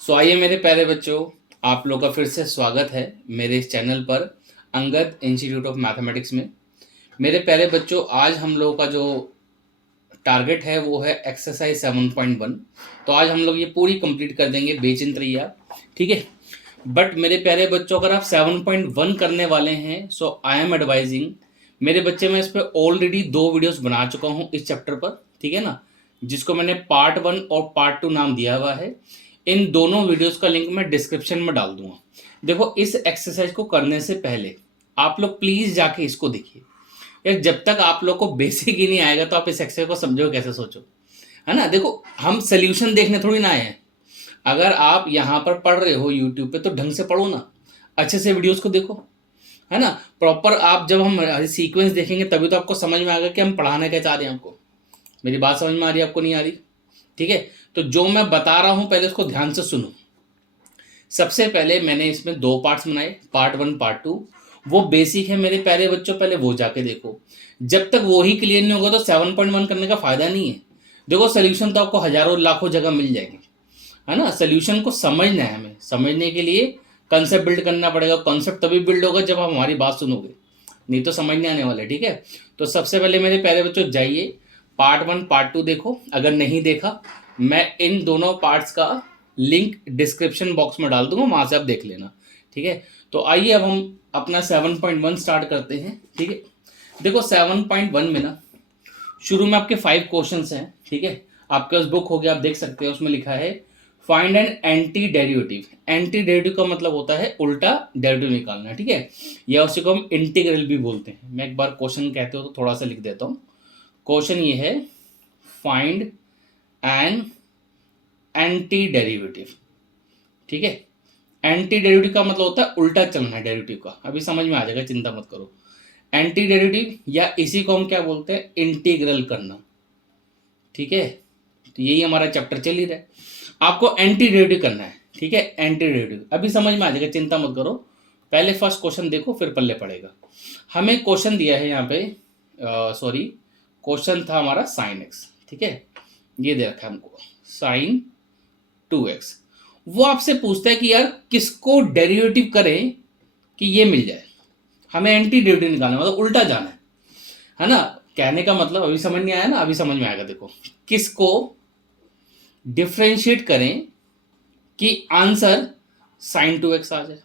आइए मेरे प्यारे बच्चों, आप लोग का फिर से स्वागत है मेरे इस चैनल पर अंगद इंस्टीट्यूट ऑफ मैथमेटिक्स में। मेरे प्यारे बच्चों, आज हम लोगों का जो टारगेट है वो है एक्सरसाइज 7.1। तो आज हम लोग ये पूरी कंप्लीट कर देंगे बेचिंत्रिया, ठीक है। बट मेरे प्यारे बच्चों, अगर आप 7.1 करने वाले हैं सो आई एम एडवाइजिंग मेरे बच्चे, मैं इस पर ऑलरेडी 2 वीडियोस बना चुका हूँ इस चैप्टर पर, ठीक है ना, जिसको मैंने पार्ट 1 और पार्ट 2 नाम दिया हुआ है। इन दोनों वीडियोस का लिंक मैं डिस्क्रिप्शन में डाल दूंगा। देखो, इस एक्सरसाइज को करने से पहले आप लोग प्लीज जाके इसको देखिए यार। जब तक आप लोग को बेसिक ही नहीं आएगा तो आप इस एक्सरसाइज को समझो कैसे, सोचो, है ना। देखो, हम सोल्यूशन देखने थोड़ी ना आए हैं। अगर आप यहाँ पर पढ़ रहे हो यूट्यूब पे तो ढंग से पढ़ो ना, अच्छे से वीडियोस को देखो, है ना। प्रॉपर आप जब हम सीक्वेंस देखेंगे तभी तो आपको समझ में आएगा कि हम पढ़ाना क्या चाह रहे हैं आपको। मेरी बात समझ में आ रही है आपको, नहीं आ रही? ठीक है, तो जो मैं बता रहा हूं पहले उसको ध्यान से सुनो। सबसे पहले मैंने इसमें 2 पार्ट्स बनाए, पार्ट 1 पार्ट 2। वो बेसिक है मेरे प्यारे बच्चों, पहले वो जाके देखो। जब तक वो ही क्लियर नहीं होगा तो 7.1 करने का फायदा नहीं है। देखो, सोल्यूशन तो आपको हजारों लाखों जगह मिल जाएगी, है ना। सोल्यूशन को समझना है, हमें समझने के लिए कंसेप्ट बिल्ड करना पड़ेगा। कंसेप्ट तभी बिल्ड होगा जब आप हमारी बात सुनोगे, नहीं तो समझ नहीं आने वाले, ठीक है। तो सबसे पहले मेरे प्यारे बच्चों जाइए पार्ट 1 पार्ट 2 देखो। अगर नहीं देखा, मैं इन दोनों पार्ट्स का लिंक डिस्क्रिप्शन बॉक्स में डाल दूंगा, वहां से आप देख लेना, ठीक है। तो आइए अब हम अपना 7.1 स्टार्ट करते हैं, ठीक है। देखो, 7.1 में ना शुरू में आपके 5 क्वेश्चंस हैं, ठीक है। आपके पास बुक हो गया, आप देख सकते हैं, उसमें लिखा है find an anti derivative. Anti derivative का मतलब होता है उल्टा डेरिवेटिव निकालना, ठीक है। या उसी को हम इंटीग्रल भी बोलते हैं। मैं एक बार क्वेश्चन कहते हो तो थोड़ा सा लिख देता हूँ। क्वेश्चन ये है, फाइंड एन एंटी डेरिवेटिव, ठीक है। एंटी डेरिवेटिव का मतलब होता है उल्टा चलना है डेरिवेटिव का। अभी समझ में आ जाएगा, चिंता मत करो। एंटी डेरिवेटिव या इसी को हम क्या बोलते हैं, इंटीग्रल करना, ठीक है। तो यही हमारा चैप्टर चल ही रहा है। आपको एंटी डेरिवेटिव करना है, ठीक है। एंटी डेरिवेटिव अभी समझ में आ जाएगा, चिंता मत करो। पहले फर्स्ट क्वेश्चन देखो, फिर पल्ले पड़ेगा। हमें क्वेश्चन दिया है यहाँ पे, सॉरी, क्वेश्चन था हमारा साइन एक्स, ठीक है। ये दे रखा है हमको साइन 2x। वो आपसे पूछता है कि यार किसको डेरिवेटिव करें कि ये मिल जाए। हमें एंटी डेरिवेटिव निकालना, मतलब उल्टा जाना है ना। कहने का मतलब अभी समझ नहीं आया ना, अभी समझ में आएगा। देखो, किसको डिफ्रेंशिएट करें कि आंसर साइन 2x आ जाए,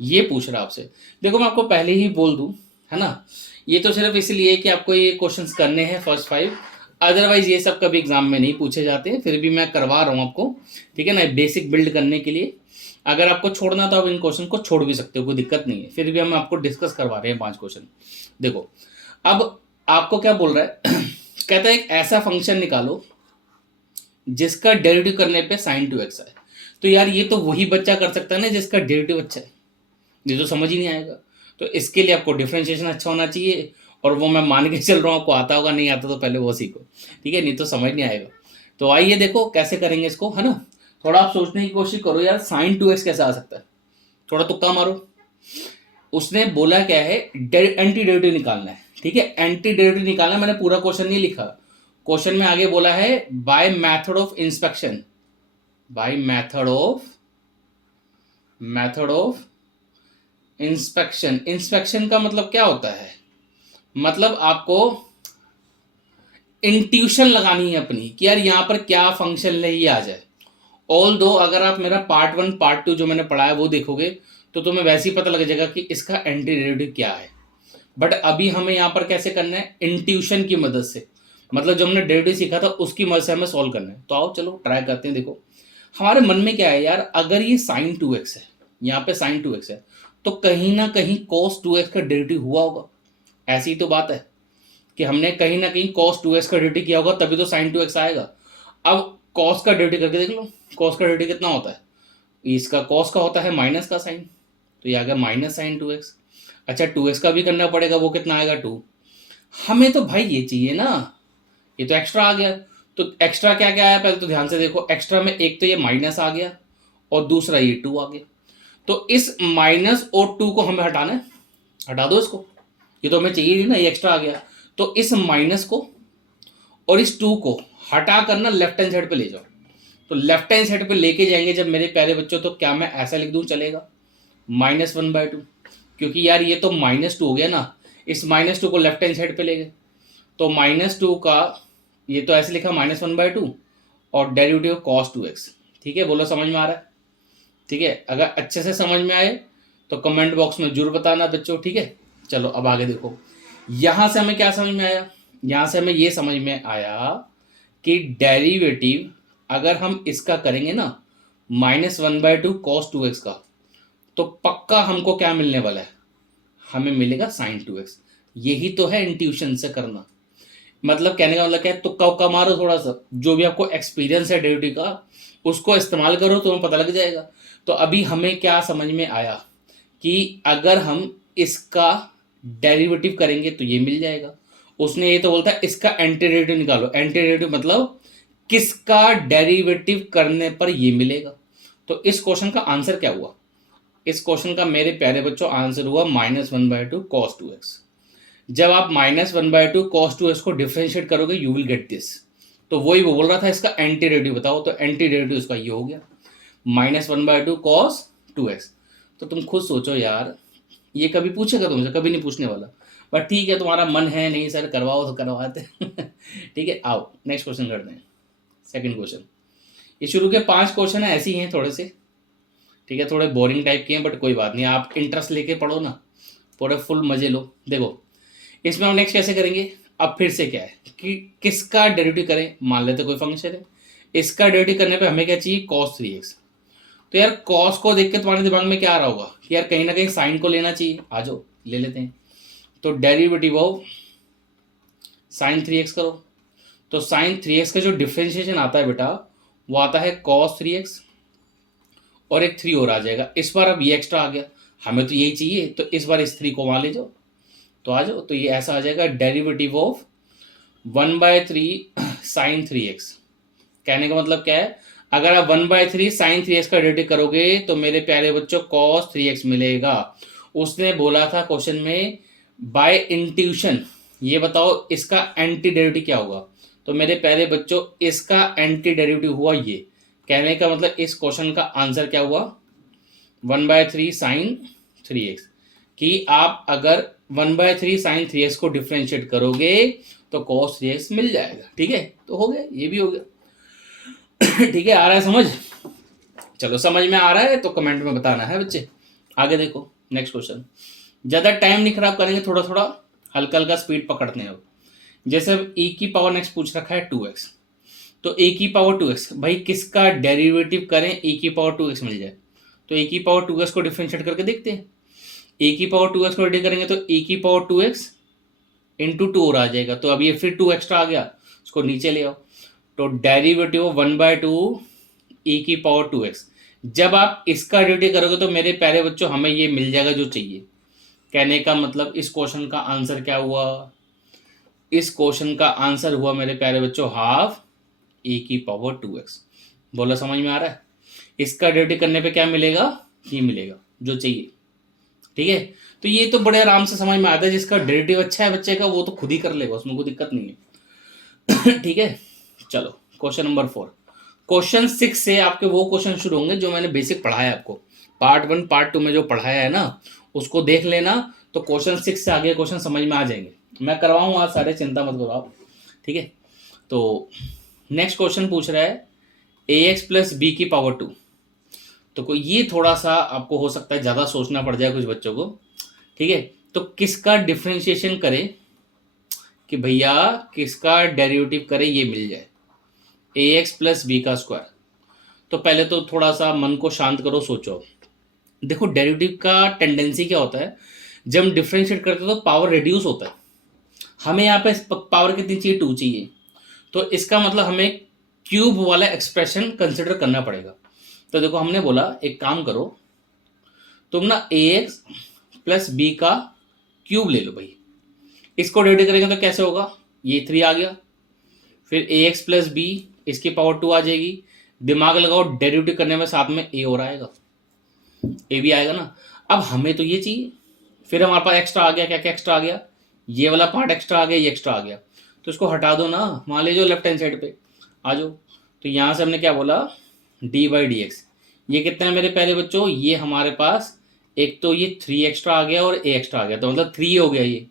ये पूछ रहा आपसे। देखो, मैं आपको पहले ही बोल दूं, है ना, ये तो सिर्फ इसलिए कि आपको ये क्वेश्चंस करने हैं फर्स्ट 5। अदरवाइज ये सब कभी एग्जाम में नहीं पूछे जाते हैं, फिर भी मैं करवा रहा हूँ आपको, ठीक है ना, बेसिक बिल्ड करने के लिए। अगर आपको छोड़ना तो आप इन क्वेश्चन को छोड़ भी सकते हो, कोई दिक्कत नहीं है। फिर भी हम आपको डिस्कस करवा रहे हैं 5 क्वेश्चन। देखो, अब आपको क्या बोल रहा है कहता है एक ऐसा फंक्शन निकालो जिसका डेरिवेटिव करने पे साइन 2x आए। तो यार ये तो वही बच्चा कर सकता है ना जिसका डेरिवेटिव अच्छा है, ये तो समझ ही नहीं आएगा। तो इसके लिए आपको डिफ्रेंशिएशन अच्छा होना चाहिए, और वो मैं मान के चल रहा हूँ आपको आता होगा, नहीं आता तो पहले वो सीखो, ठीक है, नहीं तो समझ नहीं आएगा। तो आइए देखो कैसे करेंगे इसको, है ना। थोड़ा आप सोचने की कोशिश करो यार, साइन 2x कैसे आ सकता है, थोड़ा तुक्का मारो। उसने बोला क्या है, एंटी डेरिवेटिव निकालना है, ठीक है। एंटी डेरिवेटिव निकालना है, मैंने पूरा क्वेश्चन नहीं लिखा। क्वेश्चन में आगे बोला है by method of inspection, by method of inspection. Inspection का मतलब क्या होता है, मतलब आपको इंट्यूशन लगानी है अपनी कि यार यहाँ पर क्या फंक्शन नहीं आ जाए। ऑल दो अगर आप मेरा पार्ट 1 पार्ट 2 जो मैंने पढ़ाया वो देखोगे तो तुम्हें वैसे ही पता लग जाएगा कि इसका एंटी डेरिवेटिव क्या है। बट अभी हमें यहाँ पर कैसे करना है, इंट्यूशन की मदद से, मतलब जो हमने डेरिवेटिव सीखा था उसकी मदद से हमें सॉल्व करना है। तो आओ चलो ट्राई करते हैं। देखो, हमारे मन में क्या है यार, अगर ये साइन 2x है, यहाँ पे साइन 2x है, तो कहीं ना कहीं cos 2x का डेरिवेटिव हुआ होगा। ऐसी तो बात है कि हमने कहीं ना कहीं cos 2x का डेरिवेटिव किया होगा, तभी तो sin 2x आएगा। अब cos का डेरिवेटिव करके देख लो, cos का डेरिवेटिव कितना होता है, इसका cos का होता है माइनस का साइन, तो ये आ गया माइनस साइन 2x। अच्छा, 2x का भी करना पड़ेगा, वो कितना आएगा 2। हमें तो भाई ये चाहिए ना, ये तो एक्स्ट्रा आ गया। तो एक्स्ट्रा क्या क्या आया पहले तो ध्यान से देखो। एक्स्ट्रा में एक तो ये माइनस आ गया और दूसरा ये 2 आ गया। तो इस माइनस और 2 को हमें हटाना है, हटा दो इसको, ये तो हमें चाहिए नहीं ना, ये एक्स्ट्रा आ गया। तो इस माइनस को और इस 2 को हटा कर ना लेफ्ट हैंड साइड पे ले जाओ। तो लेफ्ट हैंड साइड पे लेके जाएंगे जब मेरे प्यारे बच्चों, तो क्या मैं ऐसा लिख दूं चलेगा, -1/2, क्योंकि यार ये तो -2 हो गया ना, इस -2 को लेफ्ट हैंड साइड पे ले गए, तो -2 का ये तो ऐसे लिखा -1/2 और डेरिवेटिव cos 2x। ठीक है, बोलो समझ में आ रहा है? ठीक है, अगर अच्छे से समझ में आए तो कमेंट बॉक्स में जरूर बताना बच्चों। ठीक है, चलो अब आगे देखो, यहां से हमें क्या समझ में आया, यहां से हमें ये समझ में आया कि डेरिवेटिव अगर हम इसका करेंगे ना -1/2 cos 2x का, तो पक्का हमको क्या मिलने वाला है, हमें मिलेगा sin 2x। यही तो है इंट्यूशन से करना, मतलब कहने का मतलब क्या है, तुक्का उक्का मारो थोड़ा सा, जो भी आपको एक्सपीरियंस है डेरिवेटिव का उसको इस्तेमाल करो, तुम्हें पता लग जाएगा। तो अभी हमें क्या समझ में आया कि अगर हम इसका डेरिवेटिव करेंगे तो ये मिल जाएगा। उसने ये तो बोलता है इसका एंटी डेरिवेटिव निकालो, एंटी डेरिवेटिव मतलब किसका डेरिवेटिव करने पर ये मिलेगा। तो इस क्वेश्चन का आंसर क्या हुआ, इस क्वेश्चन का मेरे प्यारे बच्चों आंसर हुआ -1/2 cos 2x। जब आप -1/2 cos 2x को डिफरेंशिएट करोगे यू विल गेट दिस। तो वही वो बोल रहा था इसका एंटी डेरिवेटिव बताओ, तो एंटी डेरिवेटिव इसका ये हो गया -1/2 cos 2x। तो तुम खुद सोचो यार, ये कभी पूछेगा तुमसे, कभी नहीं पूछने वाला, बट ठीक है तुम्हारा मन है, नहीं सर करवाओ तो करवाते ठीक है, आओ नेक्स्ट क्वेश्चन करते हैं। सेकंड क्वेश्चन, ये शुरू के 5 क्वेश्चन है ऐसे ही हैं थोड़े से, ठीक है, थोड़े बोरिंग टाइप के हैं, बट कोई बात नहीं, आप इंटरेस्ट लेके पढ़ो ना, पूरे फुल मजे लो। देखो इसमें हम नेक्स्ट कैसे करेंगे, अब फिर से क्या है कि किसका डेरिवेटिव करें, मान लेते कोई फंक्शन है, इसका डेरिवेटिव करने पे हमें क्या चाहिए, cos 3x। तो यार cos को देख के तुम्हारे दिमाग में क्या आ रहा होगा कि यार कहीं ना कहीं साइन को लेना चाहिए, आ जाओ ले लेते हैं। तो डेरिवेटिव ऑफ sin 3x करो, तो sin 3x का जो डिफ्रेंशिएशन आता है बेटा वो आता है cos 3x, और एक 3 और आ जाएगा, इस बार अब ये एक्स्ट्रा आ गया, हमें तो यही चाहिए, तो इस बार इस 3 को वहां ले जाओ, तो आ जाओ, तो ये ऐसा आ जाएगा डेरिवेटिव ऑफ 1/3 sin 3x। कहने का मतलब क्या है, अगर आप 1/3 sin 3x का डेरिवेटिव करोगे तो मेरे प्यारे बच्चों cos 3x मिलेगा। उसने बोला था क्वेश्चन में बाय इंट्यूशन, ये बताओ इसका एंटी डेरिवेटिव क्या होगा, तो मेरे प्यारे बच्चों इसका एंटी डेरिवेटिव हुआ ये। कहने का मतलब इस क्वेश्चन का आंसर क्या हुआ, 1/3 sin 3x, कि आप अगर 1/3 sin 3x को डिफ्रेंशिएट करोगे तो cos 3x मिल जाएगा। ठीक है, तो हो गया, ये भी हो गया ठीक है, आ रहा है समझ, चलो समझ में आ रहा है तो कमेंट में बताना है बच्चे। आगे देखो नेक्स्ट क्वेश्चन, ज़्यादा टाइम नहीं खराब करेंगे, थोड़ा थोड़ा हल्का हल्का स्पीड पकड़ते हैं। अब जैसे अब e की पावर नेक्स्ट पूछ रखा है 2x, तो a की पावर 2x, भाई किसका डेरिवेटिव करें a की पावर 2x मिल जाए, तो a की पावर 2x को डिफरेंशिएट करके देखते हैं। a की पावर 2x को रेडी करेंगे तो a की पावर 2x इंटू 2 और आ जाएगा, तो अब ये फिर 2 एक्स्ट्रा आ गया, उसको नीचे ले आओ, तो डेरिवेटिव 1/2 e की पावर 2x। जब आप इसका डेरिवेटिव करोगे तो मेरे प्यारे बच्चों हमें ये मिल जाएगा जो चाहिए। कहने का मतलब इस क्वेश्चन का आंसर क्या हुआ, इस क्वेश्चन का आंसर हुआ मेरे प्यारे बच्चों हाफ e की पावर 2x। बोला समझ में आ रहा है, इसका डेरिवेटिव करने पे क्या मिलेगा, ये मिलेगा जो चाहिए। ठीक है, तो ये तो बड़े आराम से समझ में आता है, जिसका डेरिवेटिव अच्छा है बच्चे का वो तो खुद ही कर लेगा, उसमें कोई दिक्कत नहीं है ठीक है, चलो क्वेश्चन नंबर 4। क्वेश्चन 6 से आपके वो क्वेश्चन शुरू होंगे जो मैंने बेसिक पढ़ाया आपको, पार्ट 1 पार्ट 2 में जो पढ़ाया है ना उसको देख लेना, तो क्वेश्चन 6 से आगे क्वेश्चन समझ में आ जाएंगे। मैं करवाऊँ आज सारे, चिंता मत करो आप। ठीक है, तो नेक्स्ट क्वेश्चन पूछ रहा है ax प्लस बी की पावर 2। तो कोई ये थोड़ा सा आपको हो सकता है ज़्यादा सोचना पड़ जाए कुछ बच्चों को। ठीक है, तो किसका डिफ्रेंशिएशन करें कि भैया किसका डेरिवेटिव करें ये मिल जाए, ax प्लस बी का स्क्वायर। तो पहले तो थोड़ा सा मन को शांत करो, सोचो। देखो डेरिवेटिव का टेंडेंसी क्या होता है, जब हम डिफ्रेंशिएट करते हैं तो पावर रिड्यूस होता है, हमें यहाँ पे पावर कितनी चाहिए, 2 चाहिए, तो इसका मतलब हमें क्यूब वाला एक्सप्रेशन कंसिडर करना पड़ेगा। तो देखो हमने बोला एक काम करो, तुम ना ax प्लस बी का क्यूब ले लो भाई, इसको डिवाइड करेंगे तो कैसे होगा, ये 3 आ गया, फिर ax प्लस बी इसकी पावर 2 आ जाएगी, दिमाग लगाओ डेरिवेटिव करने में साथ में a और आएगा, a भी आएगा ना। अब हमें तो ये चाहिए, फिर हमारे पास एक्स्ट्रा आ गया, क्या क्या एक्स्ट्रा आ गया, ये वाला पार्ट एक्स्ट्रा आ गया, ये एक्स्ट्रा आ गया, तो इसको हटा दो ना, वहाँ ले जाओ लेफ्ट हैंड साइड पे, आ जाओ। तो यहाँ से हमने क्या बोला, डी बाई डी एक्स। ये कितना है मेरे प्यारे बच्चों, ये हमारे पास एक तो ये 3 एक्स्ट्रा आ गया और ए एक्स्ट्रा आ गया, तो मतलब 3 हो गया ये।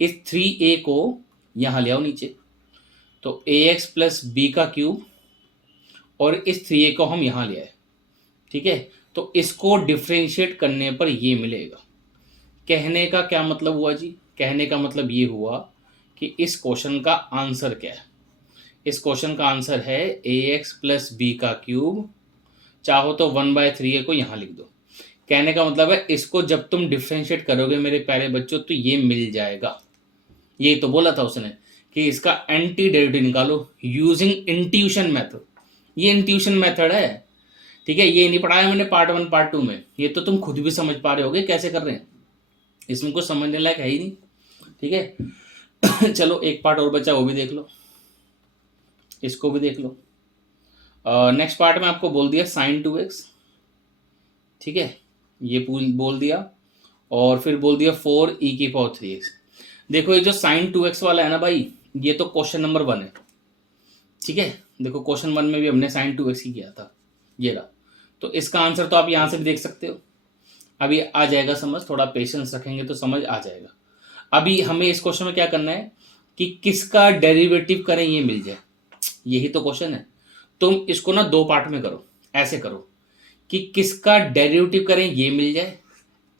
इस 3a को यहाँ ले आओ नीचे, तो ए एक्स प्लस बी का क्यूब, और इस 3a को हम यहाँ ले आए, ठीक है। तो इसको डिफ्रेंशिएट करने पर ये मिलेगा। कहने का क्या मतलब हुआ जी, कहने का मतलब ये हुआ कि इस क्वेश्चन का आंसर क्या है। इस क्वेश्चन का आंसर है ए एक्स प्लस बी का क्यूब, चाहो तो 1/3a को यहाँ लिख दो। कहने का मतलब है इसको जब तुम डिफ्रेंशिएट करोगे मेरे प्यारे बच्चों तो ये मिल जाएगा। ये तो बोला था उसने कि इसका एंटी डेरिवेटिव निकालो यूजिंग इंट्यूशन मेथड। ये इंट्यूशन मेथड है, ठीक है। ये नहीं पढ़ाया मैंने पार्ट 1 पार्ट 2 में, ये तो तुम खुद भी समझ पा रहे होगे कैसे कर रहे हैं, इसमें कुछ समझने लायक है ही नहीं, ठीक है। चलो एक पार्ट और बचा, वो भी देख लो, इसको भी देख लो। नेक्स्ट पार्ट में आपको बोल दिया साइन 2x, ठीक है, ये बोल दिया, और फिर बोल दिया 4e⁴x। देखो ये जो साइन 2x वाला है ना भाई, ये तो क्वेश्चन नंबर 1 है, ठीक है। देखो क्वेश्चन 1 में भी हमने साइन 2x ही किया था, ये रहा। तो इसका आंसर तो आप यहाँ से भी देख सकते हो, अभी आ जाएगा समझ, थोड़ा पेशेंस रखेंगे तो समझ आ जाएगा। अभी हमें इस क्वेश्चन में क्या करना है कि किसका डेरिवेटिव करें ये मिल जाए, यही तो क्वेश्चन है। तुम इसको ना 2 पार्ट में करो, ऐसे करो कि किसका डेरिवेटिव करें ये मिल जाए,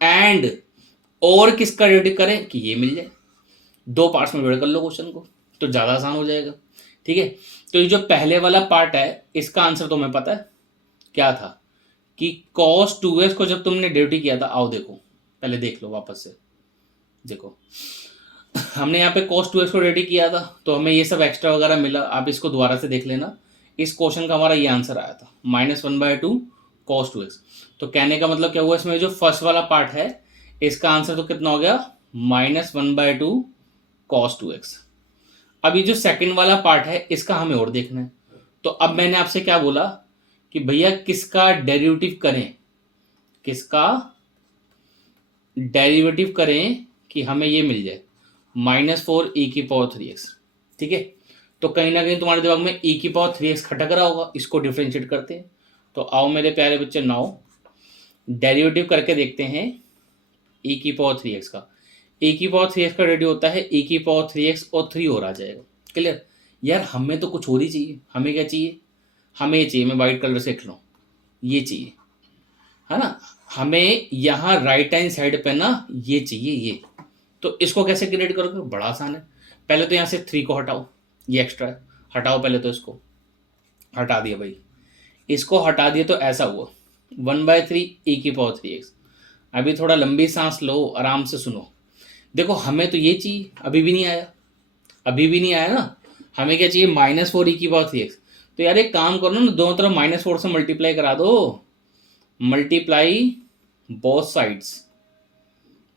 एंड और किसका डेरिवेटिव करें कि ये मिल जाए। 2 पार्ट्स में डिवाइड कर लो क्वेश्चन को, तो ज़्यादा आसान हो जाएगा, ठीक है। तो ये जो पहले वाला पार्ट है इसका आंसर तुम्हें पता है क्या था कि cos 2x को जब तुमने डेरिवेटिव किया था, आओ देखो पहले देख लो वापस से, देखो हमने यहाँ पे cos 2x को डेरिवेटिव किया था तो हमें ये सब एक्स्ट्रा वगैरह मिला, आप इसको दोबारा से देख लेना। इस क्वेश्चन का हमारा ये आंसर आया था -1/2 cos 2x। तो कहने का मतलब क्या हुआ, इसमें जो फर्स्ट वाला पार्ट है इसका आंसर तो कितना हो गया, -1/2 cos 2x। अब ये जो सेकंड वाला पार्ट है इसका हमें और देखना है। तो अब मैंने आपसे क्या बोला कि भैया किसका डेरिवेटिव करें, किसका डेरिवेटिव करें कि हमें ये मिल जाए -4e⁴x, ठीक है। तो कहीं ना कहीं तुम्हारे दिमाग में e⁴x खटक रहा होगा, इसको डिफ्रेंशिएट करते हैं। तो आओ मेरे प्यारे बच्चे, नाउ डेरिवेटिव करके देखते हैं e⁴x का। e⁴x का डेरिवेटिव होता है e⁴x और 3 और आ जाएगा, क्लियर। यार हमें तो कुछ और ही चाहिए, हमें क्या चाहिए, हमें ये चाहिए, मैं वाइट कलर से लिख लूँ, ये चाहिए, है ना। हमें यहाँ राइट हैंड साइड पे ना ये चाहिए, ये। तो इसको कैसे क्रिएट करोगे, बड़ा आसान है। पहले तो यहाँ से 3 को हटाओ, ये एक्स्ट्रा है, हटाओ पहले तो इसको, हटा दिया भाई, इसको हटा दिया तो ऐसा हुआ 1/3 e⁴x। अभी थोड़ा लंबी सांस लो, आराम से सुनो। देखो हमें तो ये चाहिए, अभी भी नहीं आया, अभी भी नहीं आया ना। हमें क्या चाहिए, -4 e⁴x। तो यार एक काम करो ना, दोनों तरफ -4 से मल्टीप्लाई करा दो, मल्टीप्लाई बोथ साइड्स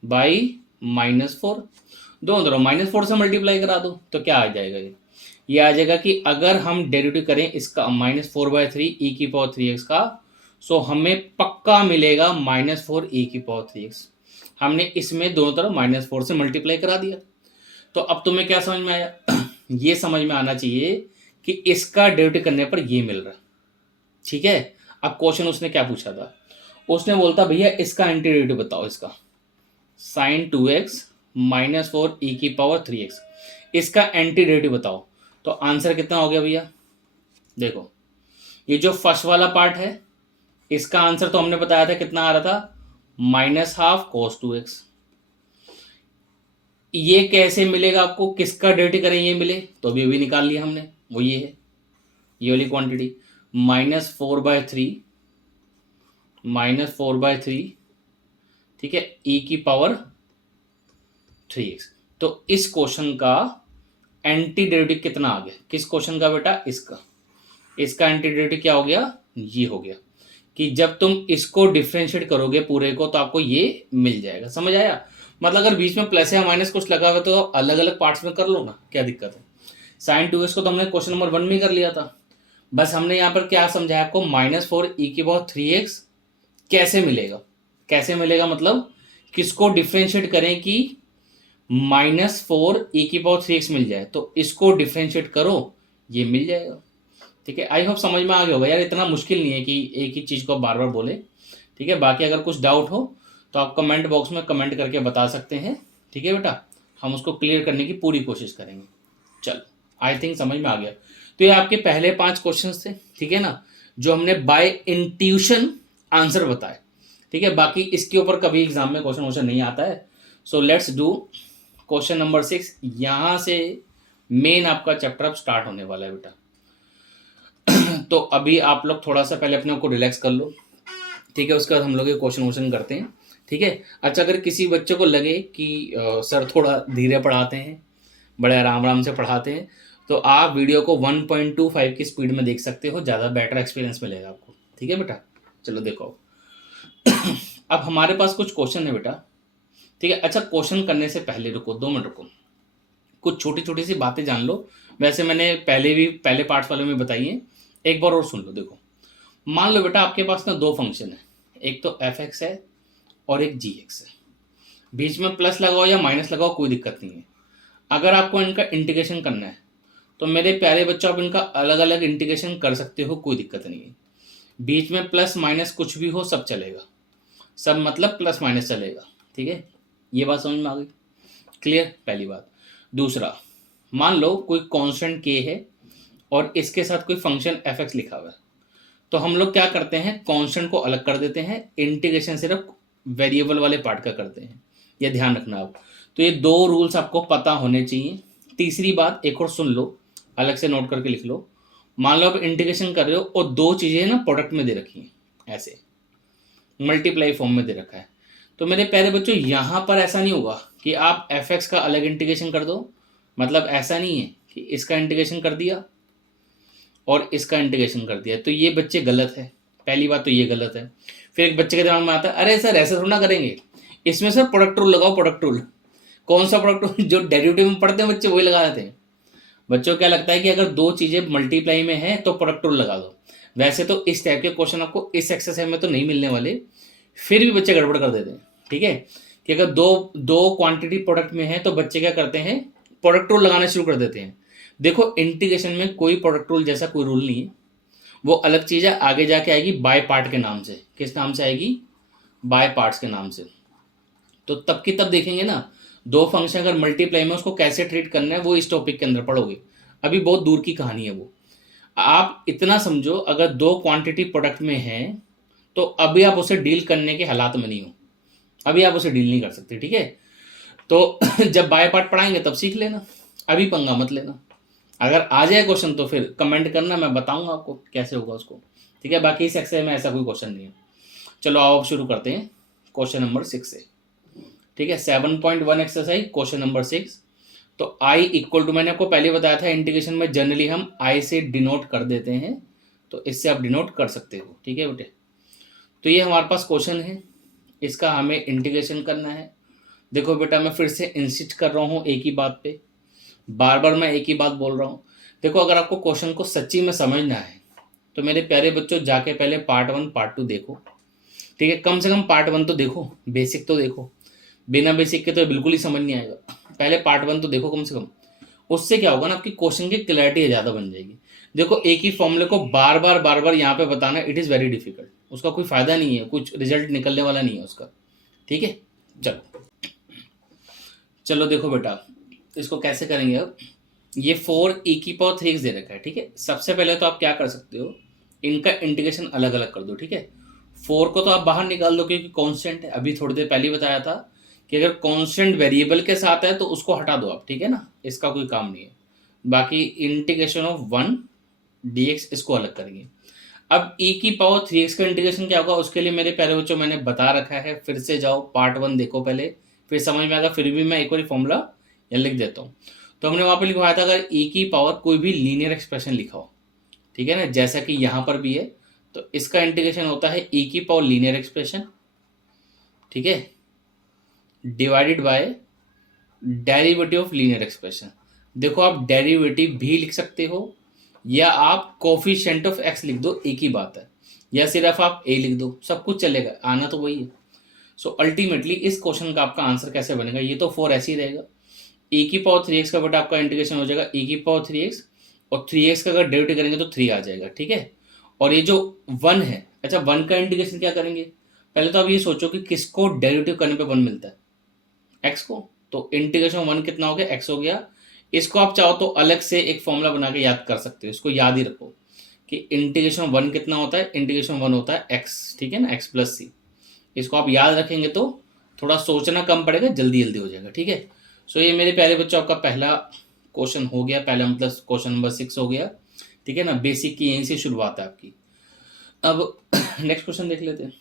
बाई -4, दोनों तरफ -4 से मल्टीप्लाई करा दो। तो क्या आ जाएगा, ये आ जाएगा कि अगर हम डेरिवेटिव करें इसका -4/3 e⁴x का, सो हमें पक्का मिलेगा -4 e⁴x। हमने इसमें दोनों तरफ -4 से मल्टीप्लाई करा दिया। तो अब तुम्हें क्या समझ में आया, ये समझ में आना चाहिए कि इसका डेरिवेटिव करने पर ये मिल रहा, ठीक है। अब क्वेश्चन उसने क्या पूछा था, उसने बोलता भैया इसका एंटी डेरिवेटिव बताओ, इसका sin 2x -4 e⁴x, इसका एंटी डेरिवेटिव बताओ। तो आंसर कितना हो गया भैया, देखो ये जो फर्स्ट वाला पार्ट है इसका आंसर तो हमने बताया था कितना आ रहा था, -12 cos 2x। ये कैसे मिलेगा आपको, किसका डेरिवेटिव करें ये मिले, तो अभी निकाल लिया हमने, वो ये है, ये वाली क्वांटिटी -4/3, ठीक है, e⁴x। तो इस क्वेश्चन का एंटी डेरिवेटिव कितना आ गया, किस क्वेश्चन का बेटा, इसका एंटी डेरिवेटिव क्या हो गया, ये हो गया कि जब तुम इसको डिफ्रेंशिएट करोगे पूरे को तो आपको ये मिल जाएगा। समझ आया, मतलब अगर बीच में प्लस या माइनस कुछ लगा हुआ तो अलग अलग पार्ट्स में कर लो ना, क्या दिक्कत है। साइन 2x को तो हमने क्वेश्चन नंबर 1 में कर लिया था, बस हमने यहाँ पर क्या समझाया आपको, -4 e⁴x कैसे मिलेगा, कैसे मिलेगा मतलब किसको डिफ्रेंशिएट करें कि -4 e⁴x मिल जाए, तो इसको डिफ्रेंशिएट करो ये मिल जाएगा। ठीक है, आई होप समझ में आ गया होगा यार, इतना मुश्किल नहीं है कि एक ही चीज़ को बार बार बोले। ठीक है, बाकी अगर कुछ डाउट हो तो आप कमेंट बॉक्स में कमेंट करके बता सकते हैं। ठीक है बेटा, हम उसको क्लियर करने की पूरी कोशिश करेंगे। चलो, आई थिंक समझ में आ गया। तो ये आपके पहले 5 क्वेश्चंस थे, ठीक है ना, जो हमने बाय इंट्यूशन आंसर बताए। ठीक है, बाकी इसके ऊपर कभी एग्जाम में क्वेश्चन नहीं आता है। So let's do question number 6। यहाँ से मेन आपका चैप्टर अब स्टार्ट होने वाला है बेटा। तो अभी आप लोग थोड़ा सा पहले अपने को रिलैक्स कर लो। ठीक है, उसके बाद हम लोग ये क्वेश्चन करते हैं। ठीक है, अच्छा अगर किसी बच्चे को लगे कि सर थोड़ा धीरे पढ़ाते हैं, बड़े आराम आराम से पढ़ाते हैं, तो आप वीडियो को 1.25 की स्पीड में देख सकते हो, ज़्यादा बेटर एक्सपीरियंस मिलेगा आपको। ठीक है बेटा, चलो देखो। अब हमारे पास कुछ क्वेश्चन है बेटा। ठीक है, अच्छा क्वेश्चन करने से पहले रुको, 2 मिनट रुको, कुछ छोटी छोटी सी बातें जान लो। वैसे मैंने पहले पार्ट्स वाले में बताई है, एक बार और सुन लो। देखो, मान लो बेटा आपके पास ना 2 फंक्शन है, एक तो एफ एक्स है और एक जी एक्स है। बीच में प्लस लगाओ या माइनस लगाओ, कोई दिक्कत नहीं है। अगर आपको इनका इंटीग्रेशन करना है तो मेरे प्यारे बच्चों, आप इनका अलग अलग इंटीग्रेशन कर सकते हो, कोई दिक्कत नहीं है। बीच में प्लस माइनस कुछ भी हो सब चलेगा, सब मतलब प्लस माइनस चलेगा। ठीक है, ये बात समझ में आ गई? क्लियर, पहली बात। दूसरा, मान लो कोई कांस्टेंट के है और इसके साथ कोई फंक्शन एफ एक्स लिखा हुआ है, तो हम लोग क्या करते हैं, कांस्टेंट को अलग कर देते हैं, इंटीग्रेशन सिर्फ वेरिएबल वाले पार्ट का करते हैं। ये ध्यान रखना आप। तो ये 2 रूल्स आपको पता होने चाहिए। तीसरी बात एक और सुन लो, अलग से नोट करके लिख लो। मान लो आप इंटीग्रेशन कर रहे हो और 2 चीज़ें ना प्रोडक्ट में दे रखी हैं, ऐसे मल्टीप्लाई फॉर्म में दे रखा है, तो मेरे प्यारे बच्चों यहाँ पर ऐसा नहीं होगा कि आप एफ एक्स का अलग इंटीग्रेशन कर दो। मतलब ऐसा नहीं है कि इसका इंटीग्रेशन कर दिया और इसका इंटीग्रेशन कर दिया, तो ये बच्चे गलत है। पहली बात तो ये गलत है। फिर एक बच्चे के दिमाग में आता है, अरे सर ऐसा थोड़ा ना करेंगे, इसमें सर प्रोडक्ट रूल लगाओ। प्रोडक्ट रूल कौन सा प्रोडक्ट रूल? जो डेरिवेटिव में पढ़ते हैं बच्चे वही लगा देते हैं। बच्चों क्या लगता है कि अगर 2 चीज़ें मल्टीप्लाई में है तो प्रोडक्ट रूल लगा दो। वैसे तो इस टाइप के क्वेश्चन आपको इस एक्सरसाइज में तो नहीं मिलने वाले, फिर भी बच्चे गड़बड़ कर देते हैं। ठीक है, कि अगर दो दो क्वांटिटी प्रोडक्ट में है तो बच्चे क्या करते हैं, प्रोडक्ट रूल लगाना शुरू कर देते हैं। देखो, इंटीग्रेशन में कोई प्रोडक्ट रूल जैसा कोई रूल नहीं है, वो अलग चीज़ है, आगे जाके आएगी बाय पार्ट के नाम से। किस नाम से आएगी? बाय पार्ट्स के नाम से। तो तब की तब देखेंगे ना, 2 फंक्शन अगर मल्टीप्लाई में, उसको कैसे ट्रीट करना है वो इस टॉपिक के अंदर पढ़ोगे। अभी बहुत दूर की कहानी है वो। आप इतना समझो, अगर 2 क्वांटिटी प्रोडक्ट में है तो अभी आप उसे डील करने के हालात में नहीं हो, अभी आप उसे डील नहीं कर सकते। ठीक है, तो जब बाय पार्ट पढ़ाएंगे तब सीख लेना, अभी पंगा मत लेना। अगर आ जाए क्वेश्चन तो फिर कमेंट करना, मैं बताऊंगा आपको कैसे होगा उसको। ठीक है, बाकी इस एक्सरसाइज में ऐसा कोई क्वेश्चन नहीं है। चलो आओ अब शुरू करते हैं क्वेश्चन नंबर 6 से। ठीक है, 7.1 एक्सरसाइज क्वेश्चन नंबर 6। तो आई इक्वल टू, मैंने आपको पहले बताया था इंटीग्रेशन में जनरली हम आई से डिनोट कर देते हैं, तो इससे आप डिनोट कर सकते हो। ठीक है बेटे, तो ये हमारे पास क्वेश्चन है, इसका हमें इंटीग्रेशन करना है। देखो बेटा, मैं फिर से इंसिस्ट कर रहा हूँ एक ही बात पे, बार बार मैं एक ही बात बोल रहा हूँ। देखो, अगर आपको क्वेश्चन को सच्ची में समझना है तो मेरे प्यारे बच्चों, जाके पहले पार्ट 1 पार्ट 2 देखो। ठीक है, कम से कम पार्ट 1 तो देखो, बेसिक तो देखो। बिना बेसिक के तो बिल्कुल ही समझ नहीं आएगा। पहले पार्ट 1 तो देखो कम से कम। उससे क्या होगा ना, आपकी क्वेश्चन की क्लैरिटी ज़्यादा बन जाएगी। देखो, एक ही फॉर्मूले को बार बार यहाँ पे बताना, इट इज़ वेरी डिफिकल्ट, उसका कोई फायदा नहीं है, कुछ रिजल्ट निकलने वाला नहीं है उसका। ठीक है, चलो चलो देखो बेटा, इसको कैसे करेंगे अब। ये 4e3x दे रखा है। ठीक है, सबसे पहले तो आप क्या कर सकते हो, इनका इंटीग्रेशन अलग अलग कर दो। ठीक है, 4 को तो आप बाहर निकाल दो क्योंकि कांस्टेंट है, अभी थोड़ी देर पहले बताया था कि अगर कांस्टेंट वेरिएबल के साथ है तो उसको हटा दो आप। ठीक है ना, इसका कोई काम नहीं है। बाकी इंटीग्रेशन ऑफ 1 dx इसको अलग करेंगे। अब e3x का इंटीग्रेशन क्या होगा, उसके लिए मेरे प्यारे बच्चों मैंने बता रखा है, फिर से जाओ पार्ट 1 देखो पहले, फिर समझ में आएगा। फिर भी मैं एक बार फॉर्मूला यहाँ लिख देता हूँ। तो हमने वहाँ पे लिखवाया था, अगर e की पावर कोई भी लीनियर एक्सप्रेशन लिखा हो, ठीक है ना, जैसा कि यहाँ पर भी है, तो इसका इंटीग्रेशन होता है e की पावर लीनियर एक्सप्रेशन, ठीक है, divided by derivative of linear expression. देखो, आप डेरिवेटिव भी लिख सकते हो या आप कोफिशिएंट ऑफ x लिख दो, एक ही बात है, या सिर्फ आप a लिख दो, सब कुछ चलेगा, आना तो वही है। सो अल्टीमेटली इस क्वेश्चन का आपका आंसर कैसे बनेगा, ये तो 4 ऐसे ही रहेगा। e की पावर 3x का बेटा आपका इंटीग्रेशन हो जाएगा e की पावर 3x और 3x का अगर डेरिवेटिव करेंगे तो 3 आ जाएगा, ठीक है। और ये जो 1 है, अच्छा 1 का इंटीग्रेशन क्या करेंगे, पहले तो आप ये सोचो कि किसको डेरिवेटिव करने पे 1 मिलता है, x को। तो इंटीग्रेशन 1 कितना हो गया, x हो गया। इसको आप चाहो तो अलग से एक फॉर्मूला बना के याद कर सकते हो, इसको याद ही रखो कि इंटीग्रेशन 1 कितना होता है, इंटीग्रेशन 1 होता है x, ठीक है ना, x प्लस सी। इसको आप याद रखेंगे तो थोड़ा सोचना कम पड़ेगा, जल्दी जल्दी हो जाएगा, ठीक है। सो ये मेरे प्यारे बच्चों आपका पहला क्वेश्चन हो गया, पहला मतलब क्वेश्चन नंबर 6 हो गया, ठीक है ना। बेसिक की यहीं से शुरुआत है आपकी। अब नेक्स्ट क्वेश्चन देख लेते हैं,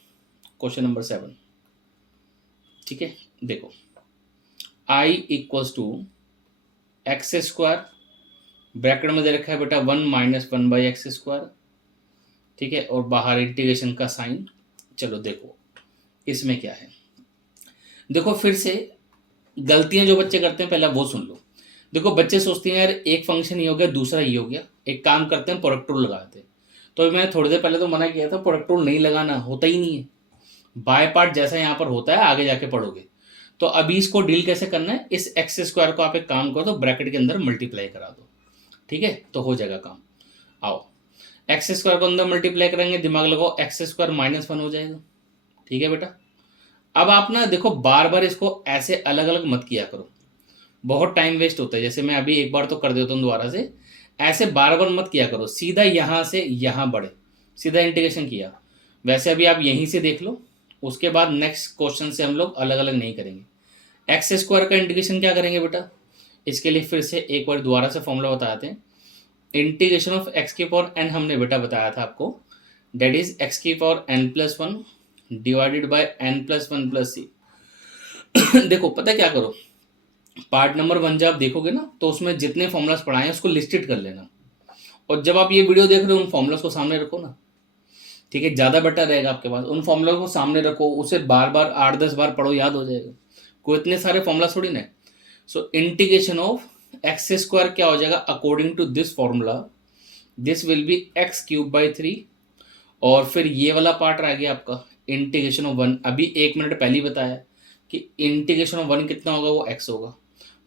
क्वेश्चन नंबर 7, ठीक है। देखो i equals to x square, bracket में दे रखा है बेटा 1 माइनस 1 बाई एक्स स्क्वायर, ठीक है, और बाहर इंटीग्रेशन का साइन। चलो देखो इसमें क्या है, देखो फिर से गलतियां जो बच्चे करते हैं पहले वो सुन लो। देखो बच्चे सोचते हैं यार एक फंक्शन ये हो गया, दूसरा ये हो गया, एक काम करते हैं प्रोडक्ट रूल लगाते हैं। तो अभी मैंने थोड़ी देर पहले तो मना किया था, प्रोडक्ट रूल नहीं लगाना, होता ही नहीं है। बाय पार्ट जैसा यहाँ पर होता है आगे जाके पढ़ोगे। तो अभी इसको डील कैसे करना है, इस एक्स स्क्वायर को आप एक काम करो तो ब्रैकेट के अंदर मल्टीप्लाई करा दो, ठीक है, तो हो जाएगा काम। आओ एक्स स्क्वायर को अंदर मल्टीप्लाई करेंगे, दिमाग लगाओ, एक्स स्क्वायर माइनस 1 हो जाएगा, ठीक है बेटा। अब आप ना देखो बार बार इसको ऐसे अलग अलग मत किया करो, बहुत टाइम वेस्ट होता है। जैसे मैं अभी एक बार तो कर देता हूँ दोबारा से, ऐसे बार बार मत किया करो, सीधा यहाँ से यहाँ बढ़े, सीधा इंटीग्रेशन किया। वैसे अभी आप यहीं से देख लो, उसके बाद नेक्स्ट क्वेश्चन से हम लोग अलग अलग नहीं करेंगे। एक्स स्क्वायर का इंटीग्रेशन क्या करेंगे बेटा, इसके लिए फिर से एक बार दोबारा से फॉर्मूला बताते हैं। इंटीग्रेशन ऑफ एक्स की पावर एन हमने बेटा बताया था आपको, डेट इज एक्स की power N plus 1 divided by N plus 1 plus C. देखो पता क्या करो, पार्ट नंबर 1 जब आप देखोगे ना तो उसमें जितने फॉर्मूलाज पढ़ाए हैं उसको लिस्टेड कर लेना, और जब आप ये वीडियो देख रहे हो उन फॉर्मूलाज को सामने रखो ना, ठीक है, ज़्यादा बेटर रहेगा आपके पास। उन फॉर्मूला को सामने रखो, उसे बार बार 8-10 बार पढ़ो, याद हो जाएगा। कोई इतने सारे फॉर्मूला थोड़ी ना। So integration of x square क्या हो जाएगा, according to this formula this will be x cube by 3, और फिर ये वाला पार्ट रह गया आपका इंटीग्रेशन ऑफ 1। अभी 1 मिनट पहले ही बताया कि इंटीग्रेशन ऑफ 1 कितना होगा, वो x होगा।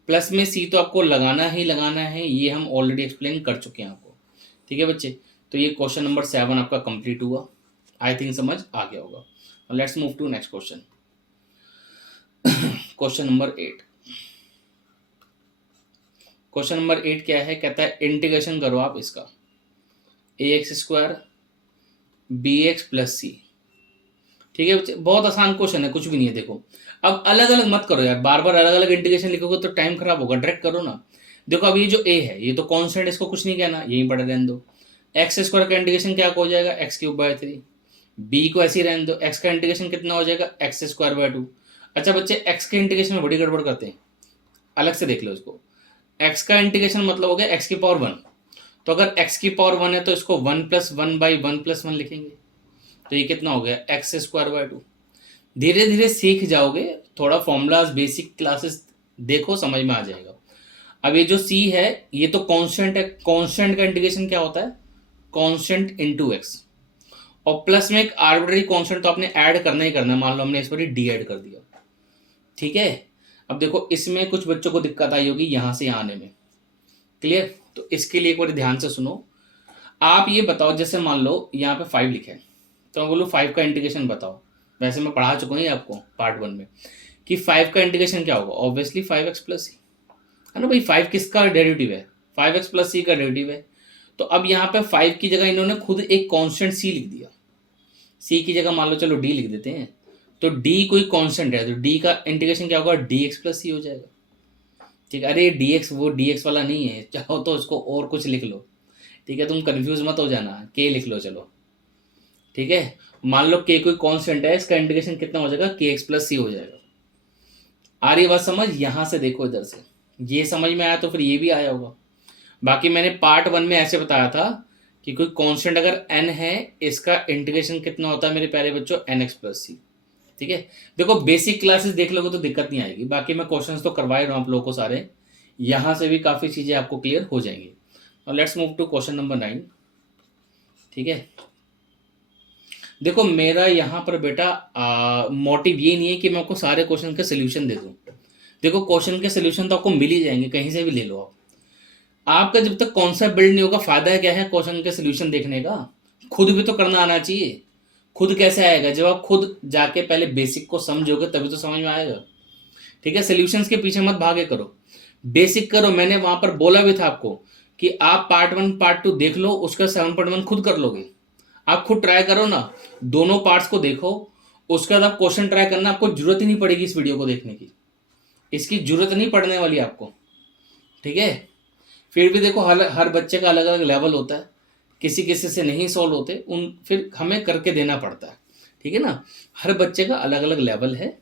प्लस में सी तो आपको लगाना ही लगाना है, ये हम ऑलरेडी एक्सप्लेन कर चुके हैं आपको, ठीक है बच्चे। तो ये क्वेश्चन नंबर 7 आपका कंप्लीट हुआ, आई थिंक समझ आ गया होगा। Let's move to next question, question number 8। Question number 8 क्या है, कहता है इंटीग्रेशन करो आप इसका A X square B X plus C, ठीक है बच्चे, बहुत आसान क्वेश्चन है, कुछ भी नहीं है। देखो अब अलग अलग मत करो यार, बार बार अलग अलग इंटीग्रेशन लिखोगे तो टाइम खराब होगा, डायरेक्ट करो ना। देखो अब ये जो ए है ये तो कॉन्स्टेंट, इसको कुछ नहीं कहना, यहीं पड़े रहने दो। एक्स स्क्वायर का इंटीग्रेशन क्या हो जाएगा, एक्स क्यूब बाय 3। बी को ऐसे ही रहने दो, एक्स का इंटीग्रेशन कितना हो जाएगा, एक्स स्क्वायर बाय 2। अच्छा बच्चे एक्स के इंटीग्रेशन में बड़ी गड़बड़ करते हैं, अलग से देख लो इसको। एक्स का इंटीग्रेशन मतलब हो गया एक्स की पावर 1, तो अगर एक्स की पावर 1 है तो इसको 1 प्लस 1 बाई 1 प्लस 1 लिखेंगे, तो ये कितना हो गया, एक्स स्क्वायर बाय 2। धीरे धीरे सीख जाओगे, थोड़ा फॉर्मूलाज बेसिक क्लासेस देखो, समझ में आ जाएगा। अब ये जो सी है ये तो कांस्टेंट है, कांस्टेंट का इंटीग्रेशन क्या होता है, कांस्टेंट इनटू एक्स, और प्लस में एक आर्बिट्ररी कांस्टेंट तो आपने ऐड करना ही करना है। मान लो हमने इस पर डी ऐड कर दिया, ठीक है। अब देखो इसमें कुछ बच्चों को दिक्कत आई होगी यहाँ से यहाँ आने में, क्लियर। तो इसके लिए एक बार ध्यान से सुनो, आप ये बताओ, जैसे मान लो यहाँ पे 5 लिखे हैं, तो मैं बोलूँ 5 का इंटीग्रेशन बताओ। वैसे मैं पढ़ा चुका हूँ आपको पार्ट 1 में कि 5 का इंटीग्रेशन क्या होगा, ऑब्वियसली 5x प्लस सी है ना भाई। 5 किसका डेरिवेटिव है, 5x प्लस सी का डेरिवेटिव है। तो अब यहाँ पे 5 की जगह इन्होंने खुद एक कांस्टेंट सी लिख दिया, सी की जगह मान लो चलो डी लिख देते हैं, तो डी कोई कांस्टेंट है तो डी का इंटीग्रेशन क्या होगा, डी एक्स प्लस सी हो जाएगा, ठीक है। अरे डी एक्स वो डी एक्स वाला नहीं है, चाहो तो उसको और कुछ लिख लो, ठीक है, तुम कंफ्यूज मत हो जाना, के लिख लो चलो, ठीक है। मान लो के कोई कांस्टेंट है, इसका इंटीग्रेशन कितना हो जाएगा, के एक्स प्लस सी हो जाएगा। आ रही बात समझ, यहां से देखो इधर से, ये समझ में आया तो फिर ये भी आया होगा। बाकी मैंने पार्ट 1 में ऐसे बताया था कि कोई कांस्टेंट अगर n है, इसका इंटीग्रेशन कितना होता है मेरे प्यारे बच्चों, एन एक्स प्लस सी, ठीक है। देखो बेसिक क्लासेस देख लोगे तो दिक्कत नहीं आएगी, बाकी मैं क्वेश्चंस तो करवाए रहा हूँ आप लोगों को सारे, यहाँ से भी काफ़ी चीज़ें आपको क्लियर हो जाएंगी। और let's move to question number 9, ठीक है। देखो मेरा यहाँ पर बेटा मोटिव ये नहीं है कि मैं आपको सारे क्वेश्चन के सोल्यूशन दे दूँ। देखो क्वेश्चन के सोल्यूशन तो आपको मिल ही जाएंगे, कहीं से भी ले लो आप। आपका जब तक कॉन्सेप्ट बिल्ड नहीं होगा, फायदा क्या है क्वेश्चन के सोल्यूशन देखने का? खुद भी तो करना आना चाहिए। खुद कैसे आएगा? जब आप खुद जाके पहले बेसिक को समझोगे तभी तो समझ में आएगा। ठीक है, सोल्यूशंस के पीछे मत भागे करो, बेसिक करो। मैंने वहां पर बोला भी था आपको कि आप पार्ट 1 पार्ट 2 देख लो, उसका 7.1 खुद कर लोगे। आप खुद ट्राई करो ना, दोनों पार्ट्स को देखो, उसके बाद आप क्वेश्चन ट्राई करना। आपको जरूरत ही नहीं पड़ेगी इस वीडियो को देखने की, इसकी जरूरत नहीं पड़ने वाली आपको। ठीक है, फिर भी देखो हर बच्चे का अलग अलग लेवल होता है, किसी किसी से नहीं सॉल्व होते, उन फिर हमें करके देना पड़ता है। ठीक है ना, हर बच्चे का अलग अलग लेवल है।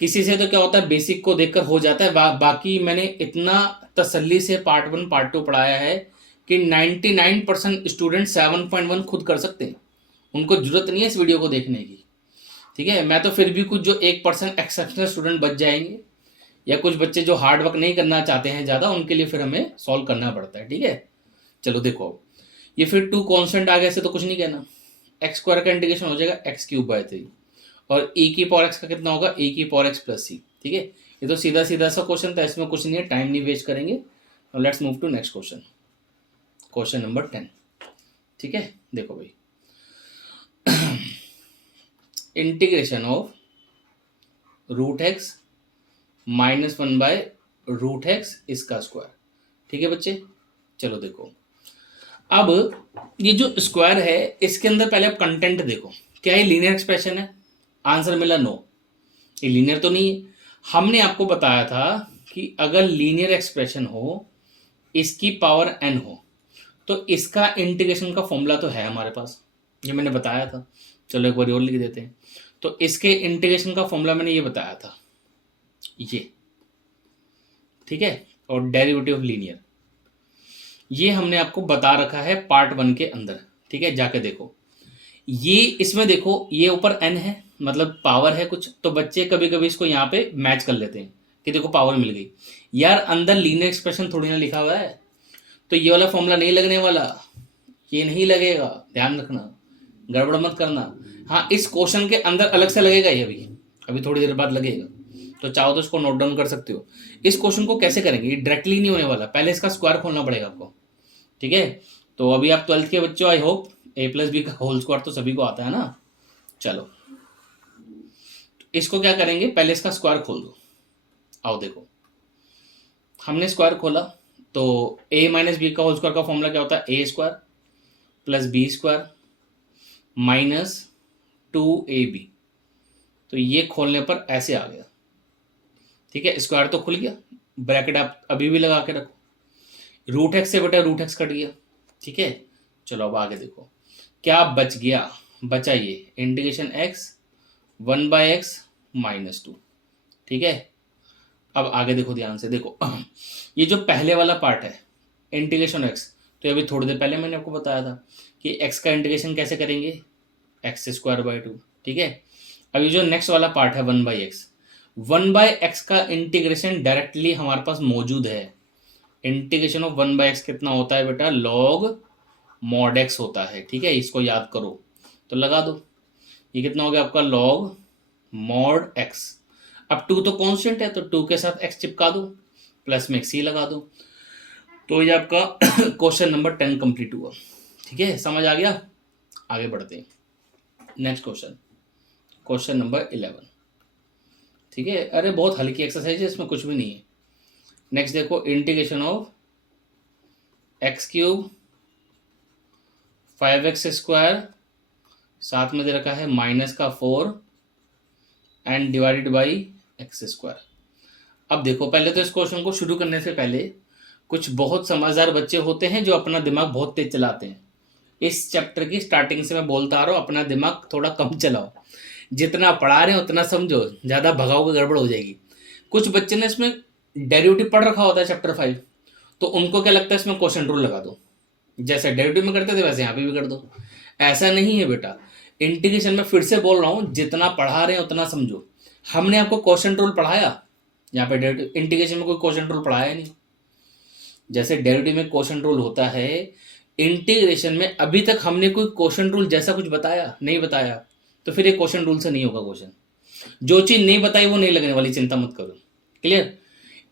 किसी से तो क्या होता है बेसिक को देखकर हो जाता है, बाकी मैंने इतना तसल्ली से पार्ट 1 पार्ट 2 पढ़ाया है कि 99% स्टूडेंट 7.1 खुद कर सकते हैं, उनको जरूरत नहीं है इस वीडियो को देखने की। ठीक है, मैं तो फिर भी कुछ जो 1% एक्सेप्शनल स्टूडेंट बच जाएंगे, या कुछ बच्चे जो हार्ड वर्क नहीं करना चाहते हैं ज़्यादा, उनके लिए फिर हमें सॉल्व करना पड़ता है। ठीक है, चलो देखो, ये फिर 2 कांस्टेंट आ गए से तो कुछ नहीं कहना। एक्स स्क्वायर का इंटीग्रेशन हो जाएगा x³/3, और e की पावर x का कितना होगा, e की पावर x + c। ठीक है, ये तो सीधा सीधा सा क्वेश्चन था, इसमें कुछ नहीं है, टाइम नहीं वेस्ट करेंगे। Let's move to next question, question number 10। ठीक है, देखो भाई, इंटीग्रेशन ऑफ √x -1/√x इसका स्क्वायर। ठीक है बच्चे, चलो देखो, अब ये जो स्क्वायर है इसके अंदर पहले आप कंटेंट देखो, क्या ये लीनियर एक्सप्रेशन है? आंसर मिला नो, ये लीनियर तो नहीं है। हमने आपको बताया था कि अगर लीनियर एक्सप्रेशन हो, इसकी पावर n हो, तो इसका इंटीग्रेशन का फॉर्मूला तो है हमारे पास, ये मैंने बताया था। चलो एक बार और लिख देते हैं। तो इसके इंटीग्रेशन का फॉर्मूला मैंने ये बताया था, ये। ठीक है, और डेरिवेटिव ऑफ लीनियर ये हमने आपको बता रखा है पार्ट 1 के अंदर। ठीक है, जाके देखो, ये इसमें देखो, ये ऊपर n है, मतलब पावर है कुछ, तो बच्चे कभी कभी इसको यहाँ पे मैच कर लेते हैं कि देखो पावर मिल गई। यार अंदर लीनियर एक्सप्रेशन थोड़ी ना लिखा हुआ है, तो ये वाला फॉर्मूला नहीं लगने वाला, ये नहीं लगेगा, ध्यान रखना, गड़बड़ मत करना। हाँ, इस क्वेश्चन के अंदर अलग से लगेगा, ये अभी थोड़ी देर बाद लगेगा, तो चाहो तो इसको नोट डाउन कर सकते हो। इस क्वेश्चन को कैसे करेंगे, ये डायरेक्टली नहीं होने वाला, पहले इसका स्क्वायर खोलना पड़ेगा आपको। ठीक है, तो अभी आप 12th के बच्चों, आई होप a+b का होल स्क्वायर तो सभी को आता है ना। चलो इसको क्या करेंगे, पहले इसका स्क्वायर खोल दो। आओ देखो, हमने स्क्वायर खोला तो a - b का होल स्क्वायर का फॉर्मूला क्या होता है, a² + b² -2ab। तो ये खोलने पर ऐसे आ गया। ठीक है, स्क्वायर तो खुल गया, ब्रैकेट आप अभी भी लगा के रखो, √x से बेटा √x कट गया। ठीक है, चलो अब आगे देखो क्या बच गया, बचा ये इंटीग्रेशन x 1/x -2। ठीक है, अब आगे देखो, ध्यान से देखो, ये जो पहले वाला पार्ट है इंटीग्रेशन x, तो अभी थोड़ी देर पहले मैंने आपको बताया था कि x का इंटीग्रेशन कैसे करेंगे, x²/2। ठीक है, अब ये जो नेक्स्ट वाला पार्ट है 1/x का इंटीग्रेशन डायरेक्टली हमारे पास मौजूद है। इंटीग्रेशन ऑफ 1/x कितना होता है बेटा, log mod x होता है। ठीक है, इसको याद करो, तो लगा दो, ये कितना हो गया आपका log mod x। अब 2 तो कांस्टेंट है, तो 2 के साथ x चिपका दो, प्लस में c लगा दो, तो ये आपका क्वेश्चन नंबर 10 कंप्लीट हुआ। ठीक है, समझ आ गया, आगे बढ़ते हैं। Next question, question number 11। ठीक है, अरे बहुत हल्की एक्सरसाइज है, इसमें कुछ भी नहीं है। नेक्स्ट देखो, इंटीग्रेशन ऑफ x³ 5x², साथ में दे रखा है -4 एंड डिवाइडेड बाई x²। अब देखो, पहले तो इस क्वेश्चन को शुरू करने से पहले कुछ बहुत समझदार बच्चे होते हैं जो अपना दिमाग बहुत तेज चलाते हैं। इस चैप्टर की स्टार्टिंग से मैं बोलता आ रहा हूँ, अपना दिमाग थोड़ा कम चलाओ, जितना पढ़ा रहे हैं उतना समझो, ज़्यादा भगाओगे गड़बड़ हो जाएगी। कुछ बच्चे ने इसमें डेरिवेटिव पढ़ रखा होता है चैप्टर 5, तो उनको क्या लगता है इसमें क्वेश्चन रूल लगा दो, जैसे डेरिवेटिव में करते थे वैसे यहाँ पे भी कर दो। ऐसा नहीं है बेटा, इंटीग्रेशन में फिर से बोल रहा हूँ, जितना पढ़ा रहे हैं उतना समझो। हमने आपको क्वेश्चन रूल पढ़ाया, यहाँ पे डेरिवेटिव इंटीग्रेशन में कोई क्वेश्चन रूल पढ़ाया नहीं। जैसे डेरिवेटिव में क्वेश्चन रूल होता है, इंटीग्रेशन में अभी तक हमने कोई क्वेश्चन रूल जैसा कुछ बताया नहीं बताया, तो फिर ये क्वेश्चन रूल से नहीं होगा क्वेश्चन। जो चीज़ नहीं बताई वो नहीं लगने वाली, चिंता मत करो। क्लियर?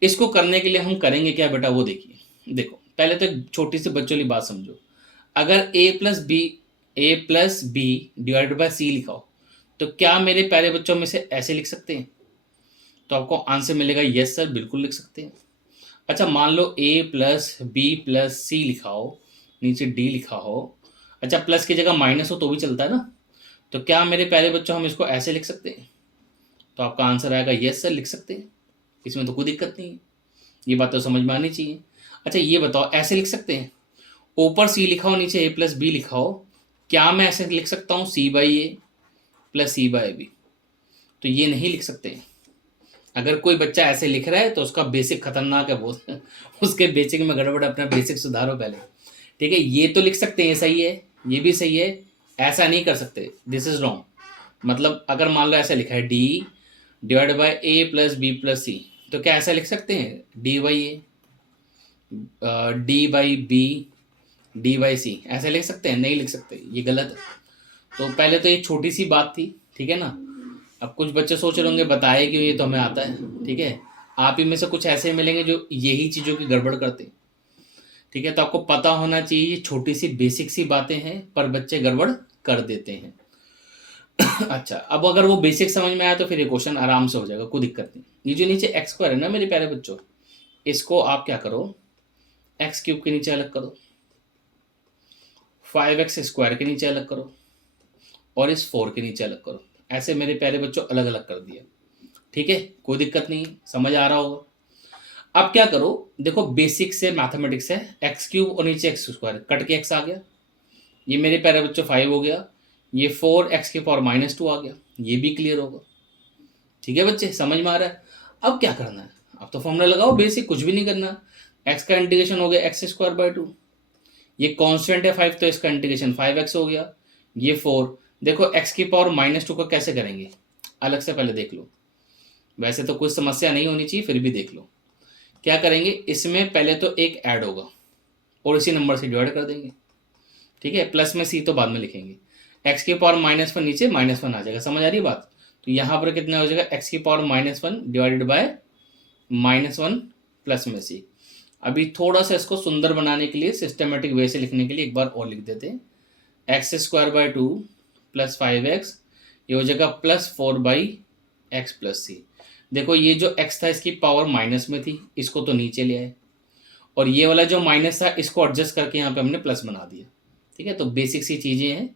इसको करने के लिए हम करेंगे क्या बेटा, वो देखिए। देखो पहले तो एक छोटी सी बच्चों वाली बात समझो। अगर ए प्लस बी डिवाइडेड बाय सी लिखा हो तो क्या मेरे प्यारे बच्चों में से ऐसे लिख सकते हैं? तो आपको आंसर मिलेगा यस सर, बिल्कुल लिख सकते हैं। अच्छा मान लो ए प्लस बी प्लस सी लिखा हो, नीचे डी लिखा हो, अच्छा प्लस की जगह माइनस हो तो भी चलता है ना, तो क्या मेरे प्यारे बच्चों हम इसको ऐसे लिख सकते हैं? तो आपका आंसर आएगा यस सर, लिख सकते हैं, इसमें तो कोई दिक्कत नहीं है, ये बात तो समझ में आनी चाहिए। अच्छा ये बताओ ऐसे लिख सकते हैं, ऊपर सी लिखा हो नीचे ए प्लस बी लिखा हो, क्या मैं ऐसे लिख सकता हूँ C by A plus C by B? तो ये नहीं लिख सकते हैं। अगर कोई बच्चा ऐसे लिख रहा है तो उसका बेसिक खतरनाक है वो उसके बेसिक में गड़बड़, अपना बेसिक सुधारो पहले। ठीक है, ये तो लिख सकते हैं, सही है, ये भी सही है, ऐसा नहीं कर सकते, दिस इज रॉन्ग। मतलब अगर मान लो ऐसा लिखा है D divide by A plus B plus C, तो क्या ऐसा लिख सकते हैं D by A D by B D by C, ऐसा लिख सकते हैं? नहीं लिख सकते, ये गलत है। तो पहले तो ये छोटी सी बात थी, ठीक है ना। अब कुछ बच्चे सोच रहे होंगे बताए क्यों, ये तो हमें आता है, ठीक है। आप ही में से कुछ ऐसे मिलेंगे जो यही चीज़ों की गड़बड़ करते हैं, ठीक है। तो आपको पता होना चाहिए ये छोटी सी बेसिक सी बातें हैं पर बच्चे गड़बड़ कर देते हैं। अच्छा अब अगर वो बेसिक समझ में आया तो फिर ये क्वेश्चन आराम से हो जाएगा, कोई दिक्कत नहीं। ये जो नीचे एक्स स्क्वायर है ना मेरे प्यारे बच्चों, इसको आप क्या करो, एक्स क्यूब के नीचे अलग करो, 5x स्क्वायर के नीचे अलग करो, और इस 4 के नीचे अलग करो। ऐसे मेरे प्यारे बच्चों अलग अलग कर दिया, ठीक है, कोई दिक्कत नहीं, समझ आ रहा होगा। अब क्या करो, देखो बेसिक से मैथमेटिक्स है, एक्स क्यूब और नीचे एक्स स्क्वायर कट के एक्स आ गया, ये मेरे प्यारे बच्चों 5 हो गया, ये 4x की पावर -2 आ गया, ये भी क्लियर होगा। ठीक है बच्चे, समझ में आ रहा है। अब क्या करना है, अब तो फॉर्मूला लगाओ, बेसिक, कुछ भी नहीं करना। एक्स का इंटीग्रेशन हो गया एक्स स्क्वायर बाय 2, ये कांस्टेंट है 5 तो इसका इंटीग्रेशन 5x हो गया, ये 4। देखो x की पावर -2 का कैसे करेंगे, अलग से पहले देख लो, वैसे तो कोई समस्या नहीं होनी चाहिए, फिर भी देख लो क्या करेंगे। इसमें पहले तो एक ऐड होगा और इसी नंबर से डिवाइड कर देंगे, ठीक है। प्लस में सी तो बाद में लिखेंगे, x की पावर -1 नीचे -1 आ जाएगा, समझ आ रही बात। तो यहाँ पर कितना हो जाएगा, x की पावर -1 डिवाइडेड बाय -1 प्लस में सी। अभी थोड़ा सा इसको सुंदर बनाने के लिए, सिस्टमेटिक वे से लिखने के लिए एक बार और लिख देते हैं, x square by 2 plus 5x, ये हो जाएगा +4 बाई एक्स प्लस सी। देखो ये जो x था इसकी पावर माइनस में थी, इसको तो नीचे ले आए, और ये वाला जो माइनस था इसको एडजस्ट करके यहाँ पे हमने प्लस बना दिया, ठीक है। तो बेसिक सी चीज़ें हैं,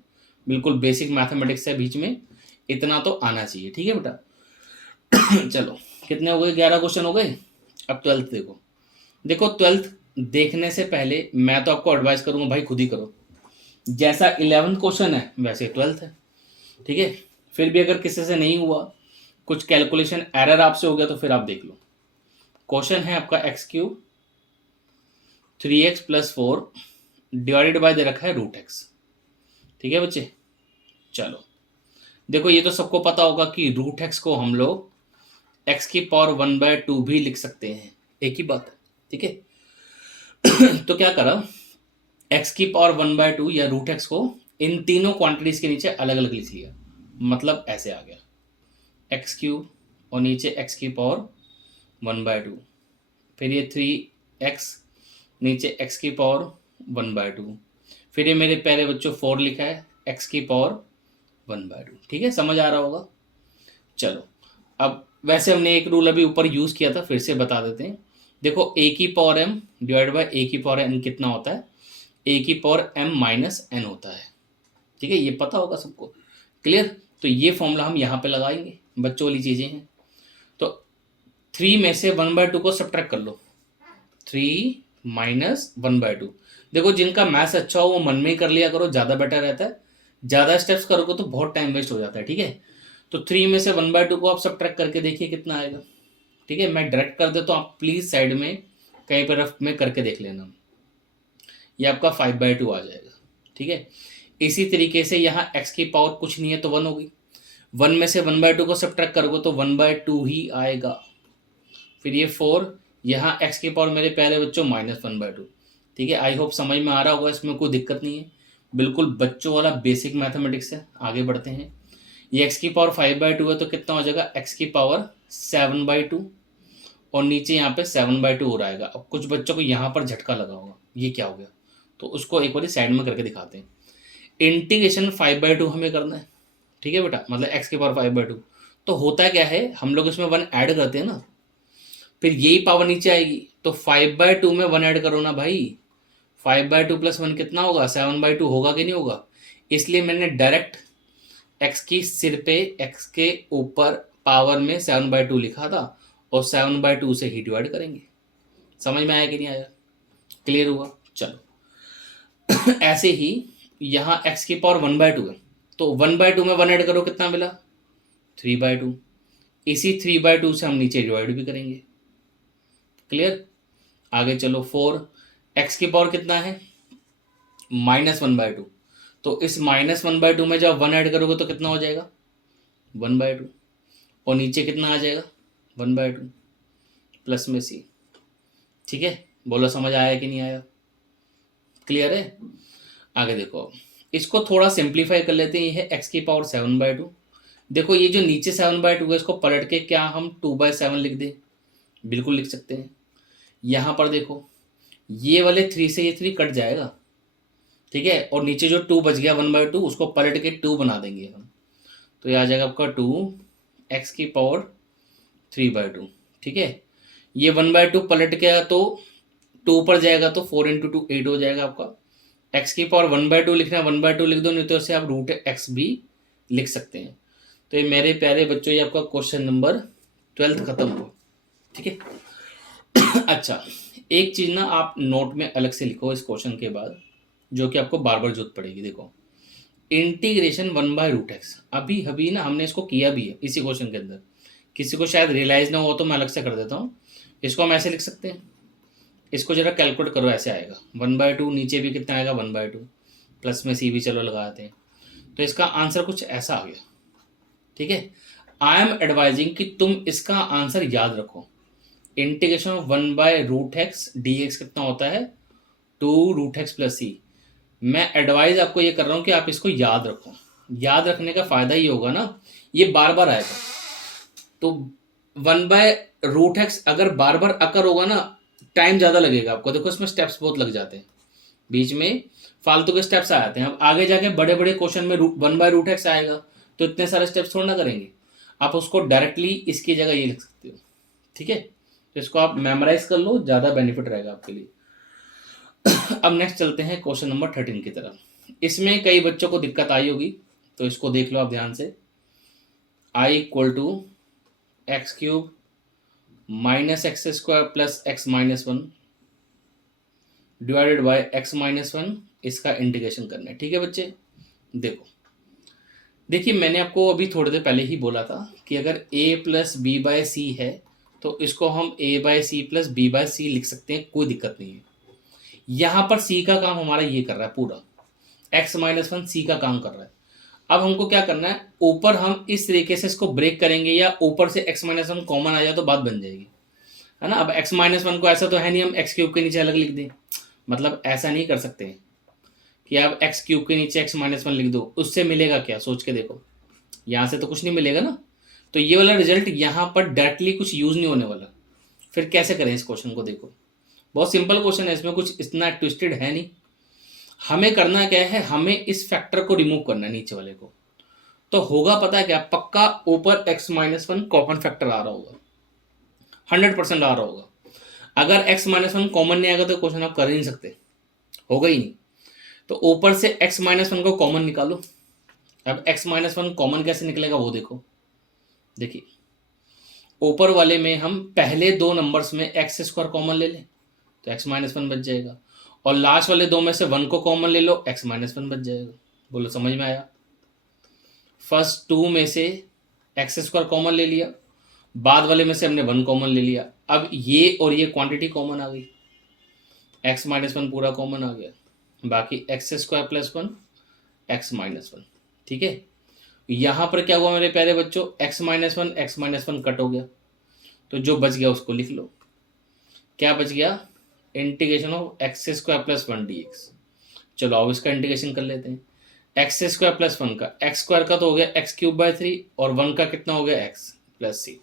बिल्कुल बेसिक मैथमेटिक्स है, बीच में इतना तो आना चाहिए, ठीक है बेटा। चलो कितने हो गए, 11 क्वेश्चन हो गए। अब 12th देखो, देखो 12th देखने से पहले मैं तो आपको एडवाइस करूंगा भाई खुद ही करो, जैसा 11th क्वेश्चन है वैसे 12th है, ठीक है। फिर भी अगर किसी से नहीं हुआ, कुछ कैलकुलेशन एरर आपसे हो गया तो फिर आप देख लो। क्वेश्चन है आपका X cube 3x + 4 divided by दे रखा है √x, ठीक है बच्चे। चलो देखो ये तो सबको पता होगा कि √x को हम लोग x की पावर 1/2 भी लिख सकते हैं, एक ही बात है, ठीक है। तो क्या करा, x की पावर 1/2 या √x को इन तीनों क्वांटिटीज के नीचे अलग अलग लिख लिया, मतलब ऐसे आ गया एक्स क्यूब और नीचे x की पावर 1/2, फिर ये 3x नीचे x की पावर 1/2, फिर ये मेरे प्यारे बच्चों 4 लिखा है x की पावर 1/2, ठीक है, समझ आ रहा होगा। चलो अब वैसे हमने एक रूल अभी ऊपर यूज़ किया था, फिर से बता देते हैं। देखो a की power m divide by a की पावर n कितना होता है, a की पावर m - n होता है, ठीक है, ये पता होगा सबको, क्लियर। तो ये फॉर्मूला हम यहाँ पे लगाएंगे, बच्चों वाली चीज़ें हैं। तो 3 में से 1/2 को सब्ट्रैक्ट कर लो, 3 - 1/2। देखो जिनका मैथ्स अच्छा हो वो मन में ही कर लिया करो, ज़्यादा बेटर रहता है, ज़्यादा स्टेप्स करोगे तो बहुत टाइम वेस्ट हो जाता है, ठीक है। तो 3 में से 1/2 को आप सब्ट्रैक्ट करके देखिए कितना आएगा, ठीक है। मैं डायरेक्ट कर देता हूँ, आप प्लीज़ साइड में कहीं पर रफ में करके देख लेना, ये आपका 5/2 आ जाएगा, ठीक है। इसी तरीके से यहाँ x की पावर कुछ नहीं है तो 1 होगी, 1 में से 1/2 को सब्ट्रैक्ट करोगे तो 1/2 ही आएगा, फिर ये 4, यहाँ x की पावर मेरे प्यारे बच्चों -1/2, ठीक है। आई होप समझ में आ रहा होगा, इसमें कोई दिक्कत नहीं है, बिल्कुल बच्चों वाला बेसिक मैथमेटिक्स है। आगे बढ़ते हैं, ये x की पावर 5/2 है तो कितना हो जाएगा, x की पावर 7/2, और नीचे यहाँ पे 7/2 हो रहा है। अब कुछ बच्चों को यहाँ पर झटका लगा होगा, ये क्या हो गया, तो उसको एक बार साइड में करके दिखाते हैं। इंटीग्रेशन 5/2 हमें करना है, ठीक है बेटा, मतलब x की पावर 5/2। तो होता क्या है, हम लोग इसमें 1 ऐड करते हैं ना, फिर यही पावर नीचे आएगी, तो 5/2 में 1 ऐड करो ना भाई। 5/2 प्लस 1 कितना होगा, 7/2 होगा कि नहीं होगा। इसलिए मैंने डायरेक्ट x की सिर पे x के ऊपर पावर में 7/2 लिखा था, और 7/2 से ही डिवाइड करेंगे। समझ में आया कि नहीं आया, क्लियर हुआ। चलो ऐसे ही यहाँ x की पावर 1/2 है, तो 1/2 में 1 ऐड करो, कितना मिला, 3/2। इसी 3/2 से हम नीचे डिवाइड भी करेंगे। क्लियर, आगे चलो। 4 x की पावर कितना है, -1/2। तो इस -1/2 में जब 1 ऐड करोगे तो कितना हो जाएगा, 1/2, और नीचे कितना आ जाएगा, 1/2 प्लस में c। ठीक है, बोलो समझ आया कि नहीं आया, क्लियर है। आगे देखो, इसको थोड़ा सिंप्लीफाई कर लेते हैं। ये है x की पावर 7/2। देखो ये जो नीचे 7/2 है, इसको पलट के क्या हम 2/7 लिख दें, बिल्कुल लिख सकते हैं। यहाँ पर देखो, ये वाले 3 से ये 3 कट जाएगा, ठीक है, और नीचे जो 2 बच गया 1/2, उसको पलट के 2 बना देंगे हम, तो ये आ जाएगा आपका 2x की पावर 3/2। ठीक है, ये 1/2 पलट गया तो 2 पर जाएगा, तो 4 × 2 8 हो जाएगा आपका। x की पावर 1/2 लिखना है, 1/2 लिख दो, नहीं तो इसे आप √x भी लिख सकते हैं। तो ये मेरे प्यारे बच्चों, ये आपका क्वेश्चन नंबर 12 खत्म हुआ। ठीक है अच्छा, एक चीज ना आप नोट में अलग से लिखो इस क्वेश्चन के बाद, जो कि आपको बार बार जरूरत पड़ेगी। देखो, इंटीग्रेशन 1/√x, अभी अभी ना हमने इसको किया भी है इसी क्वेश्चन के अंदर। किसी को शायद रियलाइज ना हो तो मैं अलग से कर देता हूँ। इसको हम ऐसे लिख सकते हैं, इसको जरा कैलकुलेट करो, ऐसे आएगा 1/2, नीचे भी कितना आएगा 1/2, प्लस में c भी चलो लगाते हैं, तो इसका आंसर कुछ ऐसा आ गया। ठीक है, आई एम एडवाइजिंग कि तुम इसका आंसर याद रखो। इंटीग्रेशन ऑफ 1/√x dx कितना होता है, 2√x प्लस c। मैं एडवाइज आपको ये कर रहा हूँ कि आप इसको याद रखो। याद रखने का फायदा ये होगा ना, ये बार बार आएगा। तो 1/√x अगर बार बार अकर होगा ना, टाइम ज़्यादा लगेगा आपको। देखो इसमें स्टेप्स बहुत लग जाते हैं, बीच में फालतू के स्टेप्स आ जाते हैं। अब आगे जाके बड़े बड़े क्वेश्चन में 1/√x आएगा, तो इतने सारे स्टेप्स थोड़ा ना करेंगे। आप उसको डायरेक्टली इसकी जगह ये लिख सकते हो। ठीक है, तो इसको आप मेमोराइज कर लो, ज़्यादा बेनिफिट रहेगा आपके लिए। अब नेक्स्ट चलते हैं क्वेश्चन नंबर 13 की तरफ। इसमें कई बच्चों को दिक्कत आई होगी, तो इसको देख लो आप ध्यान से। i = x³ -x² plus x-1 divided by x-1, इसका इंटीग्रेशन करना है। ठीक है बच्चे, देखिए मैंने आपको अभी थोड़ी देर पहले ही बोला था कि अगर a + b/c है, तो इसको हम a/c + b/c लिख सकते हैं, कोई दिक्कत नहीं है। यहाँ पर c का काम हमारा ये कर रहा है, पूरा x-1 c का काम कर रहा है। अब हमको क्या करना है, ऊपर हम इस तरीके से इसको ब्रेक करेंगे, या ऊपर से x-1 कॉमन आ जाए तो बात बन जाएगी, है ना। अब x-1 को ऐसा तो है नहीं हम x³ के नीचे अलग लिख दें, मतलब ऐसा नहीं कर सकते कि आप x³ के नीचे x-1 लिख दो, उससे मिलेगा क्या, सोच के देखो, यहाँ से तो कुछ नहीं मिलेगा ना। तो ये वाला रिजल्ट यहाँ पर डायरेक्टली कुछ यूज नहीं होने वाला। फिर कैसे करें इस क्वेश्चन को, देखो बहुत सिंपल क्वेश्चन है, इसमें कुछ इतना ट्विस्टेड है नहीं। हमें करना क्या है, हमें इस फैक्टर को रिमूव करना है, नीचे वाले को। तो होगा पता है क्या, पक्का ऊपर x-1 कॉमन फैक्टर आ रहा होगा, 100% आ रहा होगा। अगर x-1 कॉमन नहीं आएगा तो क्वेश्चन आप कर ही नहीं सकते, होगा ही नहीं। तो ऊपर से x-1 को कॉमन निकालो। अब x-1 कॉमन कैसे निकलेगा वो देखो। देखिए ऊपर वाले में हम पहले 2 नंबर्स में x² कॉमन ले लें तो x-1 बच जाएगा, और लास्ट वाले 2 में से 1 को कॉमन ले लो, x-1 बच जाएगा। बोलो समझ में आया। फर्स्ट 2 में से x² कॉमन ले लिया, बाद वाले में से हमने 1 कॉमन ले लिया। अब ये और ये क्वांटिटी कॉमन आ गई, x-1 पूरा कॉमन आ गया, बाकी x² + 1 x-1। ठीक है, यहाँ पर क्या हुआ मेरे प्यारे बच्चों, x-1 कट हो गया, तो जो बच गया उसको लिख लो। क्या बच गया, इंटीग्रेशन ऑफ x² + 1 dx। चलो अब इसका इंटीग्रेशन कर लेते हैं। x² + 1 का x² का तो हो गया x³/3, और 1 का कितना हो गया x + c।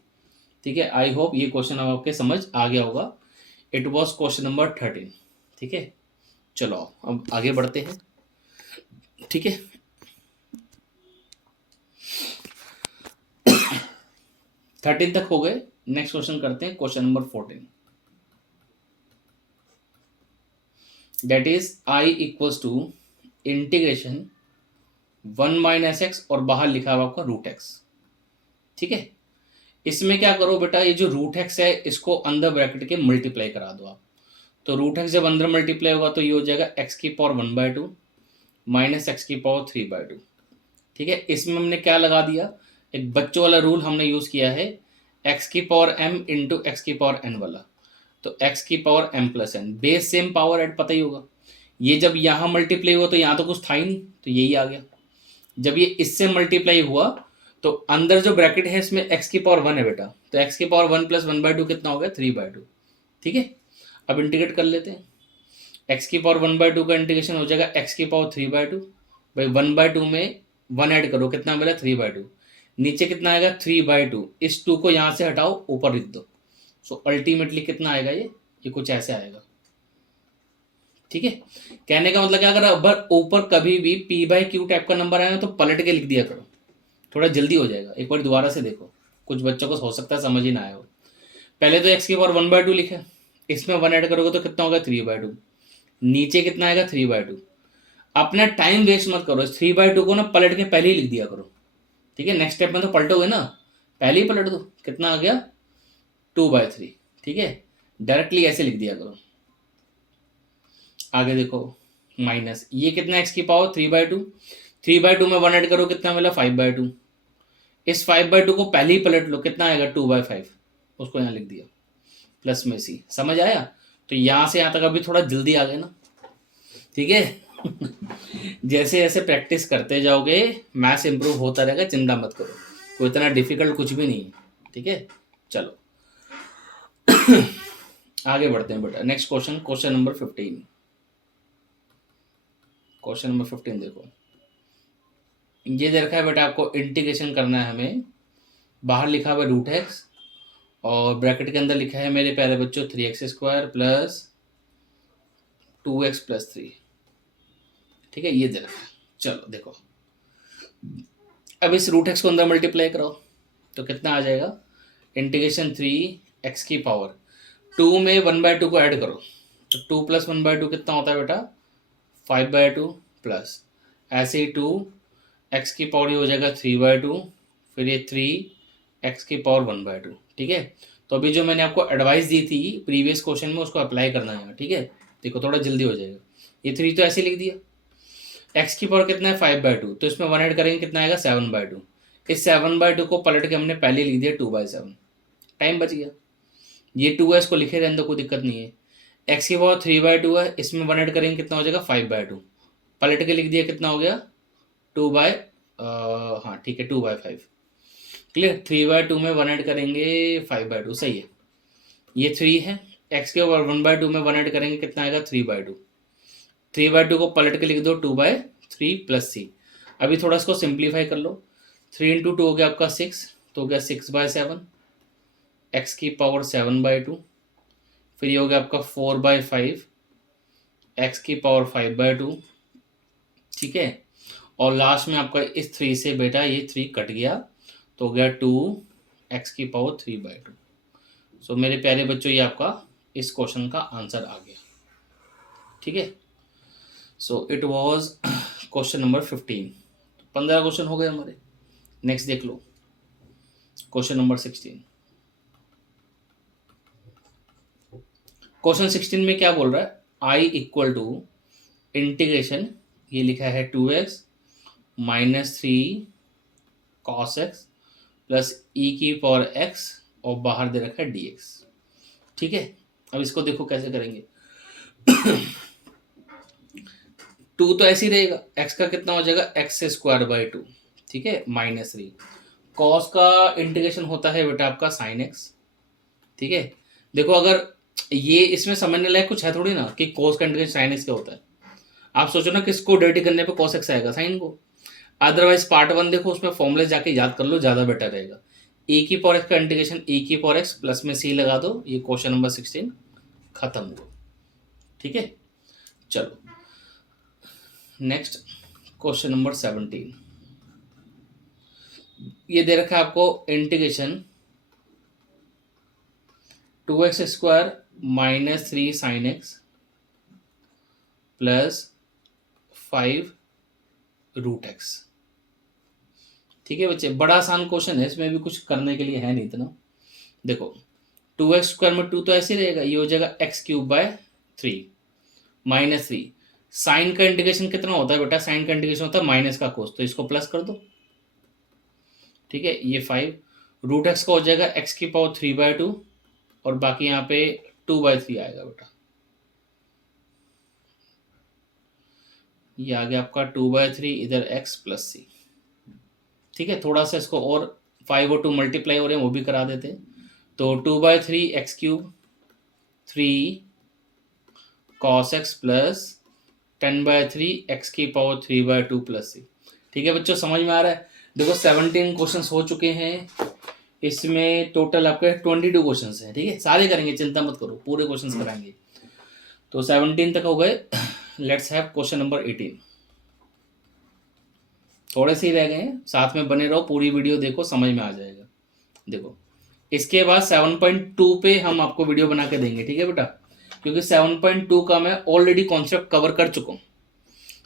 ठीक है, आई होप ये क्वेश्चन अब आपके समझ आ गया होगा। It was question number 13। ठीक है, चलो अब आगे बढ़ते हैं। ठीक है, 13 तक हो गए। नेक्स्ट क्वेश्चन करते हैं, question number 14। That is I equals to integration 1 - x और बाहर लिखा हुआ आपका रूट एक्स। ठीक है, इसमें क्या करो बेटा, ये जो रूट एक्स है इसको अंदर ब्रैकेट के मल्टीप्लाई करा दो आप। तो रूट एक्स जब अंदर मल्टीप्लाई होगा तो ये हो जाएगा एक्स की पावर 1/2 माइनस एक्स की पावर 3/2। ठीक है, इसमें हमने क्या लगा दिया, एक बच्चों वाला रूल हमने यूज किया है, एक्स की पावर m इंटू एक्स की पावर n वाला। तो एक्स की power m plus n, base same power add, पता ही होगा। ये जब यहाँ मल्टीप्लाई हुआ तो यहाँ तो कुछ था ही नहीं, तो यही आ गया। जब ये इससे मल्टीप्लाई हुआ तो अंदर जो ब्रैकेट है इसमें x की पावर 1 है बेटा, तो x की पावर 1 प्लस 1/2 कितना हो गया, 3/2। ठीक है, अब इंटीग्रेट कर लेते हैं। x की पावर 1/2 का इंटीग्रेशन हो जाएगा x की पावर 3/2। भाई 1/2 में 1 ऐड करो, कितना मिला, 3/2। नीचे कितना आएगा, 3/2। इस 2 को यहाँ से हटाओ, ऊपर लिख दो। सो अल्टीमेटली कितना आएगा, ये कुछ ऐसे आएगा। ठीक है, कहने का मतलब क्या, अगर ऊपर कभी भी p/q टाइप का नंबर आए ना तो पलट के लिख दिया करो, थोड़ा जल्दी हो जाएगा। एक बार दोबारा से देखो, कुछ बच्चों को हो सकता है समझ ही ना आया हो। पहले तो x की पावर 1/2 लिखे, इसमें 1 ऐड करोगे तो कितना होगा, 3/2। नीचे कितना आएगा, 3/2। अपना टाइम वेस्ट मत करो, 3/2 को ना पलट के पहले ही लिख दिया करो। ठीक है, नेक्स्ट स्टेप में तो पलटोगे ना, पहले ही पलट दो, कितना आ गया, 2/3। ठीक है, डायरेक्टली ऐसे लिख दिया करो। आगे देखो, माइनस ये कितना, एक्स की पावर 3/2, 3/2 में 1 ऐड करो, कितना मिला, 5/2। इस 5/2 को पहले ही पलट लो, कितना आएगा, 2/5, उसको यहाँ लिख दिया, प्लस में सी। समझ आया, तो यहाँ से यहाँ तक अभी थोड़ा जल्दी आ गए ना। ठीक है जैसे जैसे प्रैक्टिस करते जाओगे मैथ्स इंप्रूव होता रहेगा, चिंता मत करो, कोई इतना डिफिकल्ट कुछ भी नहीं है। ठीक है, चलो आगे बढ़ते हैं बेटा। Next question, question number 15। Question number 15 देखो, ये दे रखा है बेटा, आपको इंटीग्रेशन करना है हमें। बाहर लिखा हुआ रूट एक्स और ब्रैकेट के अंदर लिखा है मेरे प्यारे बच्चों 3x² प्लस 2x प्लस 3। ठीक है, ये दे रखा है। चलो देखो, अब इस रूट एक्स को अंदर मल्टीप्लाई करो तो कितना आ जाएगा, इंटीग्रेशन 3x की पावर 2 में 1/2 को ऐड करो, तो 2 प्लस 1/2 कितना होता है बेटा, 5/2 प्लस ऐसे ही 2x की पावर ये हो जाएगा 3/2, फिर ये 3x की पावर 1/2। ठीक है, तो अभी जो मैंने आपको एडवाइस दी थी प्रीवियस क्वेश्चन में उसको अप्लाई करना है। ठीक है, देखो थोड़ा जल्दी हो जाएगा। ये 3 तो ऐसे लिख दिया, x की पावर कितना है, 5/2, तो इसमें 1 ऐड करेंगे, कितना आएगा, 7/2। इस 7/2 को पलट के हमने पहले लिख दिया 2/7, टाइम बच गया। ये 2 है, इसको लिखे रहने दो, कोई दिक्कत नहीं है। x की पावर 3/2 है, इसमें 1 ऐड करेंगे, कितना हो जाएगा, 5/2, पलट के लिख दिया, कितना हो गया, 2/5। क्लियर, 3/2 में 1 ऐड करेंगे 5/2, सही है। ये 3 है, x के ऊपर 1/2 में 1 ऐड करेंगे, कितना आएगा, 3/2। 3/2 को पलट के लिख दो 2/3 प्लस सी। अभी थोड़ा इसको सिंप्लीफाई कर लो, 3 इंटू 2 हो गया आपका 6, तो हो गया 6/7, x की पावर 7/2, फिर ये हो गया आपका 4/5, x की पावर 5/2। ठीक है, और लास्ट में आपका इस 3 से बेटा ये 3 कट गया, तो हो गया 2x की पावर 3/2। सो मेरे प्यारे बच्चों, ये आपका इस क्वेश्चन का आंसर आ गया। ठीक है, so it was question number 15। 15 question हो गए हमारे। नेक्स्ट देख लो, क्वेश्चन नंबर 16। क्वेश्चन 16 में क्या बोल रहा है, आई इक्वल टू इंटीग्रेशन, ये लिखा है 2x minus 3 cos x plus e की पावर x और बाहर दे रखा है dx। ठीक है, अब इसको देखो कैसे करेंगे। 2 तो ऐसे ही रहेगा, x का कितना हो जाएगा, x²/2। ठीक है, -3 cos का इंटीग्रेशन होता है बेटा आपका sin x। ठीक है, देखो अगर ये इसमें समझने लायक कुछ है थोड़ी ना कि cos का इंटीग्रेशन sin x क्या होता है। आप सोचो ना किसको डायरेक्ट करने पे cos x आएगा, साइन को। अदरवाइज पार्ट 1 देखो, उसमें फॉर्मूले जाके याद कर लो, ज़्यादा बेटर रहेगा। e की पावर x का इंटीग्रेशन e की पावर x प्लस में c लगा दो, ये क्वेश्चन नंबर 16 खत्म हुआ। ठीक है, चलो नेक्स्ट क्वेश्चन नंबर 17। ये दे रखा है आपको integration 2x² minus 3 sin x plus 5 root x. ठीक है बच्चे, बड़ा आसान क्वेश्चन है, इसमें भी कुछ करने के लिए है नहीं इतना। देखो 2x² में 2 तो ऐसे ही रहेगा, ये हो जाएगा x³/3 माइनस 3। साइन का इंटीग्रेशन कितना होता है बेटा? साइन का इंटीग्रेशन होता है माइनस का कोस, तो इसको प्लस कर दो। ठीक है, ये 5 रूट एक्स का हो जाएगा x³ 3/2 और बाकी यहाँ पे 2/3 आएगा बेटा। ये आ गया आपका 2/3, इधर x प्लस c। ठीक है, थोड़ा सा इसको और 5 और 2 मल्टीप्लाई हो रहे हैं वो भी करा देते हैं। तो 2/3 x³ 3 cos x plus 10/3 x³ 3/2 plus c। ठीक है बच्चों, समझ में आ रहा है? देखो 17 क्वेश्चंस हो चुके हैं, इसमें टोटल आपके 22 क्वेश्चंस हैं। ठीक है, सारे करेंगे, चिंता मत करो, पूरे क्वेश्चंस कराएंगे। तो 17 तक हो गए। Let's have question number 18। थोड़े से ही रह गए हैं, साथ में बने रहो, पूरी वीडियो देखो, समझ में आ जाएगा। देखो इसके बाद 7.2 पे हम आपको वीडियो बना के देंगे। ठीक है बेटा, क्योंकि 7.2 का मैं ऑलरेडी कॉन्सेप्ट कवर कर चुका हूँ,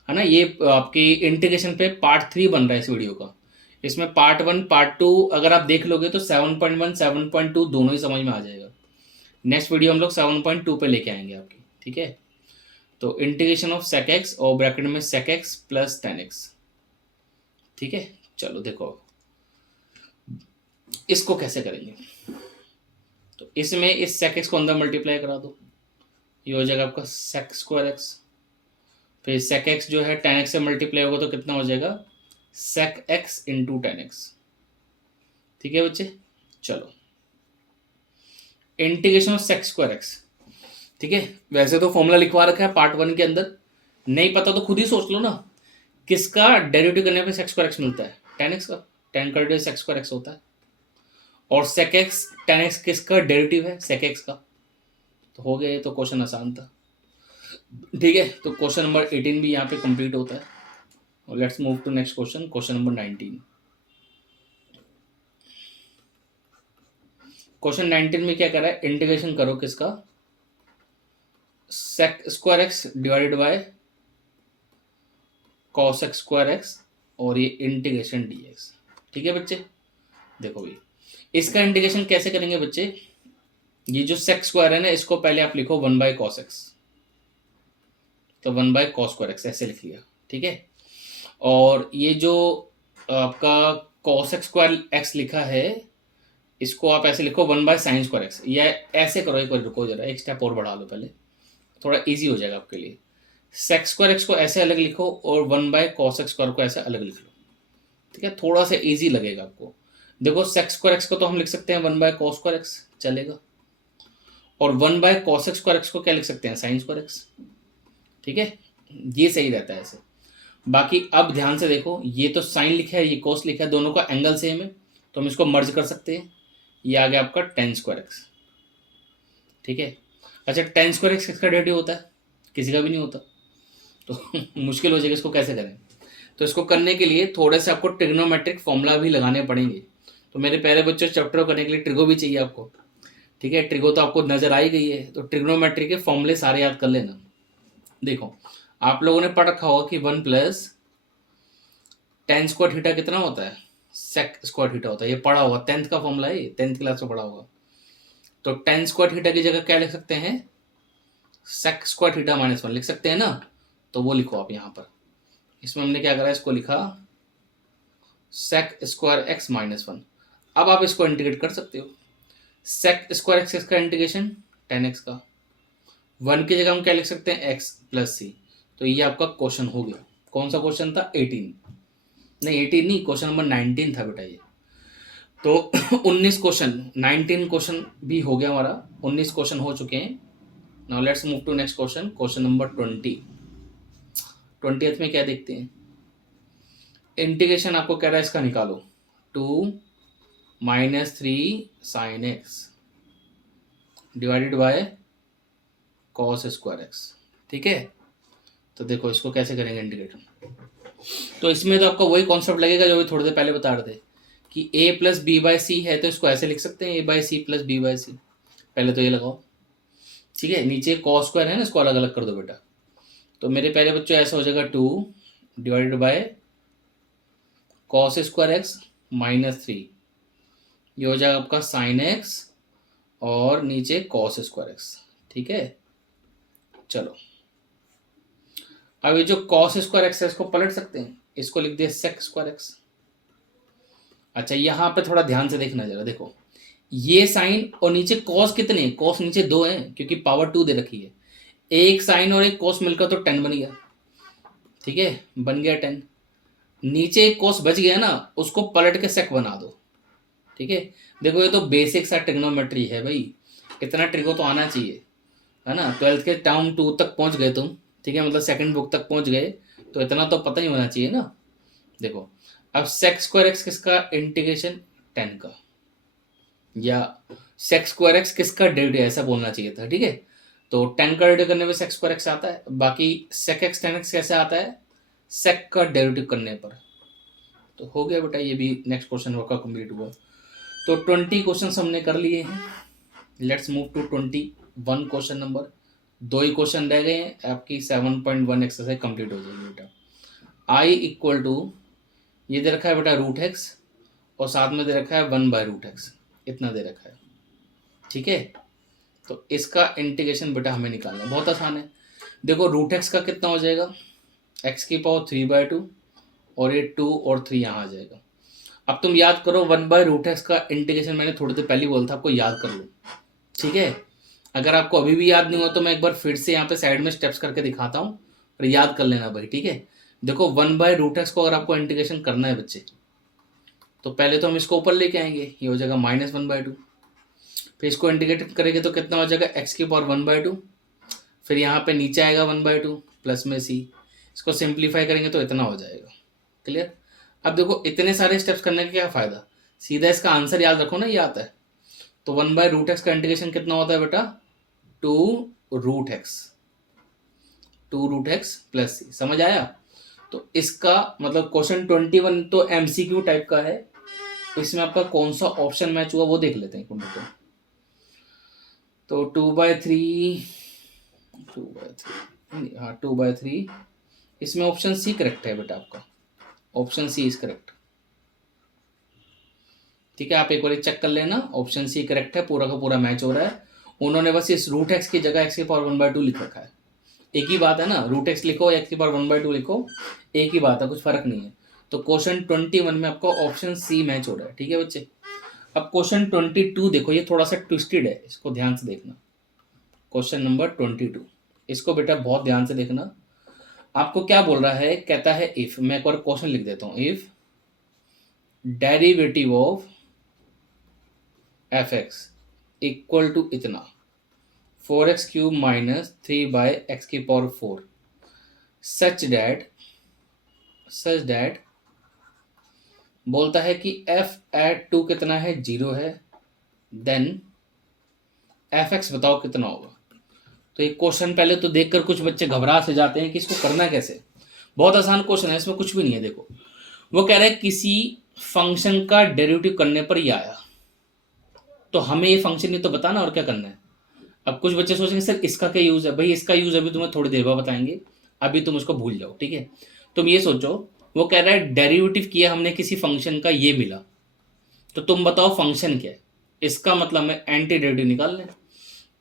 है ना। ये आपकी इंटीग्रेशन पे पार्ट 3 बन रहा है इस वीडियो का। इसमें पार्ट 1 पार्ट 2 अगर आप देख लोगे तो 7.1 7.2 दोनों ही समझ में आ जाएगा। नेक्स्ट वीडियो हम लोग 7.2 पे लेके आएंगे आपकी। ठीक है, तो इंटीग्रेशन ऑफ sec x और ब्रैकेट में sec x प्लस 10x। ठीक है, चलो देखो इसको कैसे करेंगे। तो इसमें इस sec x को अंदर मल्टीप्लाई करा दो, ये हो जाएगा आपका sec² x। फिर sec x जो है 10x से मल्टीप्लाई होगा तो कितना हो जाएगा? sec x into 10x। ठीक है बच्चे, चलो इंटीग्रेशन ऑफ sec² x। ठीक है, वैसे तो फॉर्मूला लिखवा रखा है पार्ट 1 के अंदर, नहीं पता तो खुद ही सोच लो ना, किसका डेरिवेटिव करने पे sec² x मिलता है? 10x का, 10 का डेरिवेटिव sec² x होता है। और sec x 10x किसका डेरिवेटिव है? sec x का। तो हो गया, तो क्वेश्चन आसान था। ठीक है, तो क्वेश्चन नंबर 18 भी यहाँ पे कंप्लीट होता है। और let's move to next question, question number 19। Question 19 में क्या कर रहा है? इंटीग्रेशन करो किसका? sec² x divided by cos x² और ये इंटीग्रेशन dx। ठीक है बच्चे, देखो भाई इसका इंटीग्रेशन कैसे करेंगे बच्चे? ये जो sec² है ना, इसको पहले आप लिखो 1/cos x, तो 1/cos² x ऐसे लिख लिया। ठीक है, और ये जो आपका cos x² लिखा है, इसको आप ऐसे लिखो 1/sin² x, या ऐसे करो, एक बार रुको जरा, एक स्टेप और बढ़ा लो पहले, थोड़ा इजी हो जाएगा आपके लिए। sec² x को ऐसे अलग लिखो और 1/cos x² को ऐसे अलग लिख लो। ठीक है, थोड़ा सा इजी लगेगा आपको। देखो sec² x को तो हम लिख सकते हैं 1/cos² x, चलेगा। और 1/cos x² को क्या लिख सकते हैं? sin² x। ठीक है, ये सही रहता है ऐसे। बाकी अब ध्यान से देखो, ये तो साइन लिखा है, ये कोस लिखा है, दोनों का एंगल सेम है, तो हम इसको मर्ज कर सकते हैं। ये आ गया आपका tan² x। ठीक है, अच्छा tan² x किसका डेरिवेटिव होता है? किसी का भी नहीं होता, तो मुश्किल हो जाएगा, इसको कैसे करें? तो इसको करने के लिए थोड़े से आपको ट्रिग्नोमेट्रिक फॉर्मूला भी लगाने पड़ेंगे। तो मेरे प्यारे बच्चों, चैप्टर करने के लिए ट्रिगो भी चाहिए आपको। ठीक है, ट्रिगो तो आपको नजर आ ही गई है, तो ट्रिग्नोमेट्री के फॉर्मूले सारे याद कर लेना। देखो आप लोगों ने पढ़ रखा होगा कि 1 प्लस tan² थीटा कितना होता है? sec² थीटा होता है, ये पढ़ा होगा, 10th का फॉर्मूला है, 10th क्लास में पढ़ा होगा। तो tan² थीटा की जगह क्या लिख सकते हैं? sec² थीटा -1 लिख सकते हैं ना, तो वो लिखो आप यहाँ पर। इसमें हमने क्या करा, इसको लिखा sec² x -1। अब आप इसको इंटीग्रेट कर सकते हो। sec² x का इंटीग्रेशन 10x का, 1 की जगह हम क्या लिख सकते हैं? x plus C. तो ये आपका क्वेश्चन हो गया। कौन सा क्वेश्चन था? 18 नहीं, 18 नहीं, क्वेश्चन नंबर 19 था बेटा ये। तो 19 क्वेश्चन, 19 क्वेश्चन भी हो गया हमारा, 19 क्वेश्चन हो चुके हैं। Now let's move to next question, question number 20। 20th में क्या देखते हैं? इंटीग्रेशन आपको कह रहा है इसका निकालो, 2 -3 sine x divided by cos square x. ठीक है, तो देखो इसको कैसे करेंगे इंटीग्रेट। तो इसमें तो आपका वही कॉन्सेप्ट लगेगा जो भी थोड़ी देर पहले बता रहे थे कि a plus B by C है, तो इसको ऐसे लिख सकते हैं a by C plus B by C. पहले तो ये लगाओ, ठीक है, नीचे कॉस स्क्वायर है ना, इसको अलग अलग कर दो बेटा। तो मेरे पहले बच्चों ऐसा हो जाएगा 2 divided by cos square x -3, ये हो जाएगा आपका साइन एक्स और नीचे कॉस स्क्वायर एक्स। ठीक है, चलो अब ये जो कॉस स्क्वायर एक्स है इसको पलट सकते हैं, इसको लिख दिया सेक स्क्वायर एक्स। अच्छा यहाँ पे थोड़ा ध्यान से देखना जरा, देखो ये साइन और नीचे कॉस कितने हैं, कॉस नीचे 2 हैं क्योंकि पावर 2 दे रखी है। एक साइन और एक कॉस मिलकर तो 10 बन गया। ठीक है, बन गया 10। नीचे एक कॉस बच गया ना, उसको पलट के सेक बना दो। ठीक है, देखो ये तो बेसिक सा ट्रिग्नोमेट्री है भाई, इतना ट्रिको तो आना चाहिए, है ना। 12th के टर्म 2 तक पहुंच गए तुम, ठीक है, मतलब सेकंड बुक तक पहुंच गए, तो इतना तो पता ही होना चाहिए ना। देखो अब सेक स्क्वायर एक्स किसका इंटीग्रेशन 10 का, या सेक स्क्वायर एक्स किसका डेरिवेटिव ऐसा बोलना चाहिए था। ठीक है, तो 10 का डेरिवेटिव करने में सेक स्क्वायर एक्स आता है, बाकी सेक एक्स 10x कैसे आता है, सेक का डेरिवेटिव करने पर। तो हो गया बेटा, ये भी नेक्स्ट क्वेश्चन वर्क कंप्लीट हुआ। तो 20 क्वेश्चन हमने कर लिए हैं। Let's move to 21 question number. 2 ही क्वेश्चन रह गए हैं, आपकी 7.1 एक्सरसाइज कंप्लीट हो जाएगी बेटा। आई इक्वल टू, ये दे रखा है बेटा रूट एक्स और साथ में दे रखा है 1/√x, इतना दे रखा है। ठीक है, तो इसका इंटीग्रेशन बेटा हमें निकालना है, बहुत आसान है। देखो रूट एक्स का कितना हो जाएगा, x की पावर 3/2 और ये 2 और 3 यहाँ आ जाएगा। अब तुम याद करो 1/√x का इंटीग्रेशन मैंने थोड़ी देर पहले बोला था, आपको याद कर लो। ठीक है, अगर आपको अभी भी याद नहीं हो तो मैं एक बार फिर से यहाँ पे साइड में स्टेप्स करके दिखाता हूँ, और याद कर लेना भाई। ठीक है, देखो 1/√x को अगर आपको इंटीग्रेशन करना है बच्चे, तो पहले तो हम इसको ऊपर लेके आएंगे, ये हो जाएगा -1/2। फिर इसको इंटीग्रेट करेंगे तो कितना हो जाएगा x की पावर 1/2, फिर यहाँ पे नीचे आएगा 1/2 प्लस में c, इसको सिंप्लीफाई करेंगे तो इतना हो जाएगा। क्लियर। अब देखो इतने सारे स्टेप्स करने का क्या फ़ायदा, सीधा इसका आंसर याद रखो ना, ये आता है। तो 1/√x का इंटीग्रेशन कितना होता है बेटा, 2√x, 2√x प्लस c। समझ आया। तो इसका मतलब क्वेश्चन 21 तो MCQ टाइप का है, तो इसमें आपका कौन सा ऑप्शन मैच हुआ वो देख लेते हैं कुंडली को। तो 2/3, हाँ 2/3, इसमें ऑप्शन सी करेक्ट है बेटा आपका, ऑप्शन सी इज करेक्ट। ठीक है, आप एक बार चेक कर लेना, ऑप्शन सी करेक्ट है, पूरा का पूरा मैच हो रहा है। उन्होंने बस इस रूट एक्स की जगह x की पावर 1/2 लिख रखा है। एक ही बात है ना, रूट एक्स लिखो x की पावर 1/2 लिखो, एक ही बात है, कुछ फर्क नहीं है। तो क्वेश्चन 21 में आपको ऑप्शन सी मैच हो रहा है। ठीक है बच्चे, अब क्वेश्चन 22 देखो, ये थोड़ा सा ट्विस्टेड है, इसको ध्यान से देखना। क्वेश्चन नंबर 22, इसको बेटा बहुत ध्यान से देखना। आपको क्या बोल रहा है, कहता है इफ, मैं एक बार क्वेश्चन लिख देता हूं, if derivative of fx equal to इतना 4x³ माइनस 3/x की पावर 4 सच डैट बोलता है कि f@2 कितना है, 0 है, देन fx बताओ कितना होगा। तो एक क्वेश्चन पहले तो देखकर कुछ बच्चे घबरा से जाते हैं कि इसको करना कैसे। बहुत आसान क्वेश्चन है, इसमें कुछ भी नहीं है। देखो वो कह रहा है किसी फंक्शन का डेरिवेटिव करने पर ये आया, तो हमें ये फंक्शन ही तो बताना और क्या करना है। अब कुछ बच्चे सोचेंगे सर इसका क्या यूज़ है, भाई इसका यूज़ अभी तुम्हें थोड़ी देर बाद बताएंगे, अभी तुम उसको भूल जाओ। ठीक है, तुम ये सोचो, वो कह रहा है डेरिवेटिव किया हमने किसी फंक्शन का, ये मिला, तो तुम बताओ फंक्शन क्या है। इसका मतलब हमें एंटी डेरिवेटिव निकाल लें।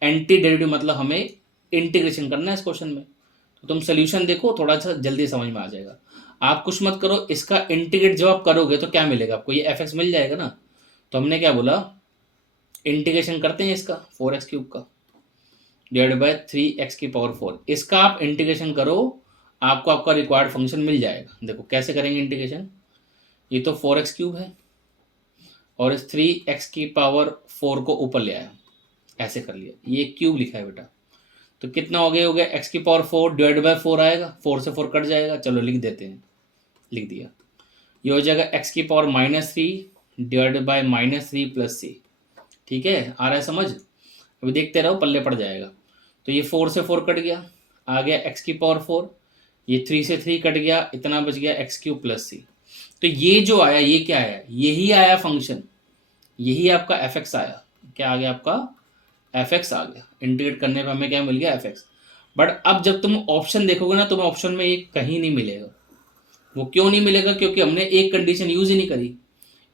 एंटी डेरिवेटिव मतलब हमें इंटीग्रेशन करना है इस क्वेश्चन में। तो तुम सोल्यूशन देखो, थोड़ा सा जल्दी समझ में आ जाएगा। आप कुछ मत करो, इसका इंटीग्रेट जब आप करोगे तो क्या मिलेगा आपको, ये fx मिल जाएगा ना। तो हमने क्या बोला, इंटीग्रेशन करते हैं इसका 4x³ का डिवाइडेड बाय 3x की पावर 4, इसका आप इंटीग्रेशन करो, आपको आपका रिक्वायर्ड फंक्शन मिल जाएगा। देखो कैसे करेंगे इंटीग्रेशन, ये तो 4x³ है और इस 3x की पावर 4 को ऊपर ले आया, ऐसे कर लिया, ये क्यूब लिखा है बेटा। तो कितना हो गया x की पावर 4 डिवाइड बाय 4 आएगा, 4 से 4 कट जाएगा, चलो लिख देते हैं, लिख दिया। ये हो जाएगा x की पावर -3 डिवाइडेड बाय -3 + c। ठीक है, आ रहा है समझ? अभी देखते रहो, पल्ले पड़ जाएगा। तो ये 4 से 4 कट गया, आ गया x⁴। ये 3 से 3 कट गया, इतना बच गया x³ + c। तो ये जो आया, ये क्या आया? यही आया फंक्शन, यही आपका fx आया। क्या आ गया आपका? fx आ गया। इंटीग्रेट करने पर हमें क्या मिल गया? fx। बट अब जब तुम ऑप्शन देखोगे ना, तुम्हें ऑप्शन में ये कहीं नहीं मिलेगा। वो क्यों नहीं मिलेगा? क्योंकि हमने एक कंडीशन यूज ही नहीं करी।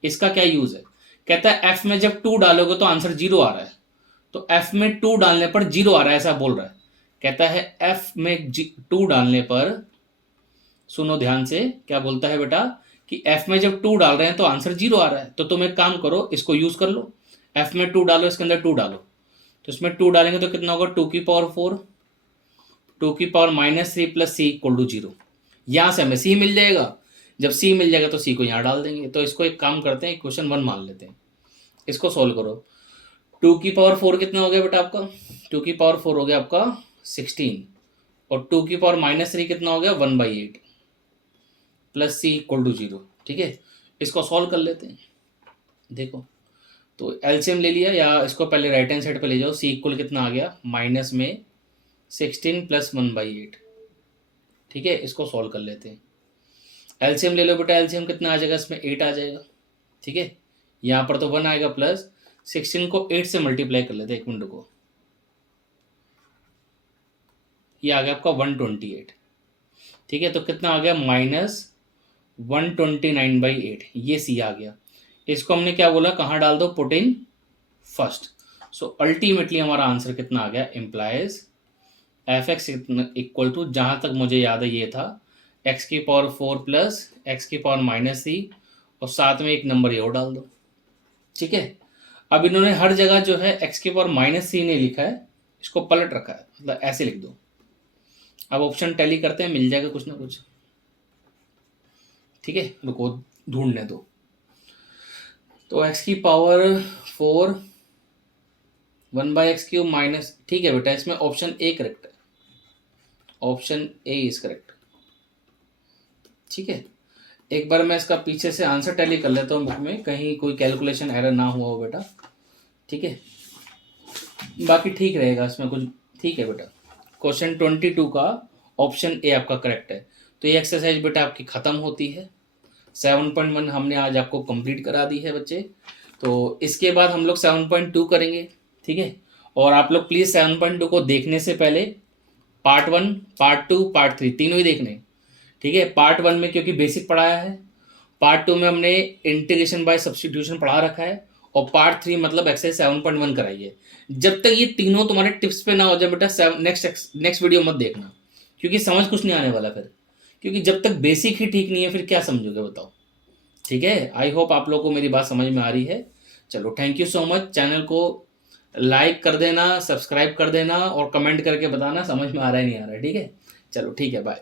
इसका क्या यूज है? कहता है f में जब 2 डालोगे तो आंसर 0 आ रहा है। तो f में 2 डालने पर 0 आ रहा है, ऐसा बोल रहा है। कहता है f में 2 डालने पर, सुनो ध्यान से, क्या बोलता है बेटा कि f में जब 2 डाल रहे हैं तो आंसर 0 आ रहा है। तो तुम एक काम करो, इसको यूज कर लो। f में 2 डालो, इसके अंदर 2 डालो, तो इसमें 2 डालेंगे तो कितना होगा? 2⁴, 2⁻³ + c = 0। यहां से हमें c मिल जाएगा। जब c मिल जाएगा तो c को यहां डाल देंगे। तो इसको एक काम करते हैं, क्वेश्चन 1 मान लेते हैं, इसको सोल्व करो। 2⁴ कितना हो गया बेटा आपका? 2⁴ हो गया आपका 16, और 2⁻³ कितना हो गया? 1/8 + c = 0। ठीक है, इसको सॉल्व कर लेते हैं। देखो, तो एलसीएम ले लिया, या इसको पहले राइट हैंड साइड पे ले जाओ। c इक्वल कितना आ गया? -16 + 1/8। ठीक है, इसको सॉल्व कर लेते हैं। एलसीएम ले लो बेटा, एलसीएम कितना आ जाएगा? इसमें 8 आ जाएगा। ठीक है, यहाँ पर तो 1 आएगा, प्लस 16 को 8 से मल्टीप्लाई कर लेते हैं। 1 मिनट को, ये आ गया आपका 128। ठीक है, तो कितना आ गया? -129/8। ये सी आ गया। इसको हमने क्या बोला? कहाँ डाल दो? Put in first. So ultimately हमारा आंसर कितना आ गया? इम्प्लाइज fx इक्वल टू, जहाँ तक मुझे याद है ये था, x⁴ + x⁻³ और साथ में एक नंबर ये और डाल दो। ठीक है, अब इन्होंने हर जगह जो है x⁻³ नहीं लिखा है, इसको पलट रखा है, मतलब ऐसे लिख दो। अब ऑप्शन टैली करते हैं, मिल जाएगा कुछ ना कुछ। ठीक है, रुको ढूंढने दो। तो x⁴ 1/x³ - ठीक है बेटा, इसमें ऑप्शन ए करेक्ट है। Option A is correct. ठीक है, एक बार मैं इसका पीछे से आंसर टैली कर लेता हूँ बुक में, कहीं कोई कैलकुलेशन एरर ना हुआ हो बेटा। ठीक है, बाकी ठीक रहेगा इसमें कुछ। ठीक है बेटा, क्वेश्चन 22 का ऑप्शन ए आपका करेक्ट है। तो ये एक्सरसाइज बेटा आपकी ख़त्म होती है। 7.1 हमने आज आपको कंप्लीट करा दी है बच्चे। तो इसके बाद हम लोग 7.2 करेंगे। ठीक है, और आप लोग प्लीज़ 7.2 को देखने से पहले पार्ट 1, पार्ट 2, पार्ट 3 तीनों ही देखने। ठीक है, पार्ट 1 में क्योंकि बेसिक पढ़ाया है, पार्ट 2 में हमने इंटीग्रेशन बाय सब्स्टिट्यूशन पढ़ा रखा है, और पार्ट 3 मतलब एक्सरसाइज 7.1 कराई है। जब तक ये तीनों तुम्हारे टिप्स पे ना हो जाए बेटा, नेक्स्ट वीडियो मत देखना, क्योंकि समझ कुछ नहीं आने वाला फिर। क्योंकि जब तक बेसिक ही ठीक नहीं है, फिर क्या समझोगे बताओ? ठीक है, आई होप आप लोगों को मेरी बात समझ में आ रही है। चलो, thank you so much. Channel को लाइक कर देना, सब्सक्राइब कर देना, और कमेंट करके बताना समझ में आ रहा है नहीं आ रहा है। ठीक है, चलो ठीक है, बाय।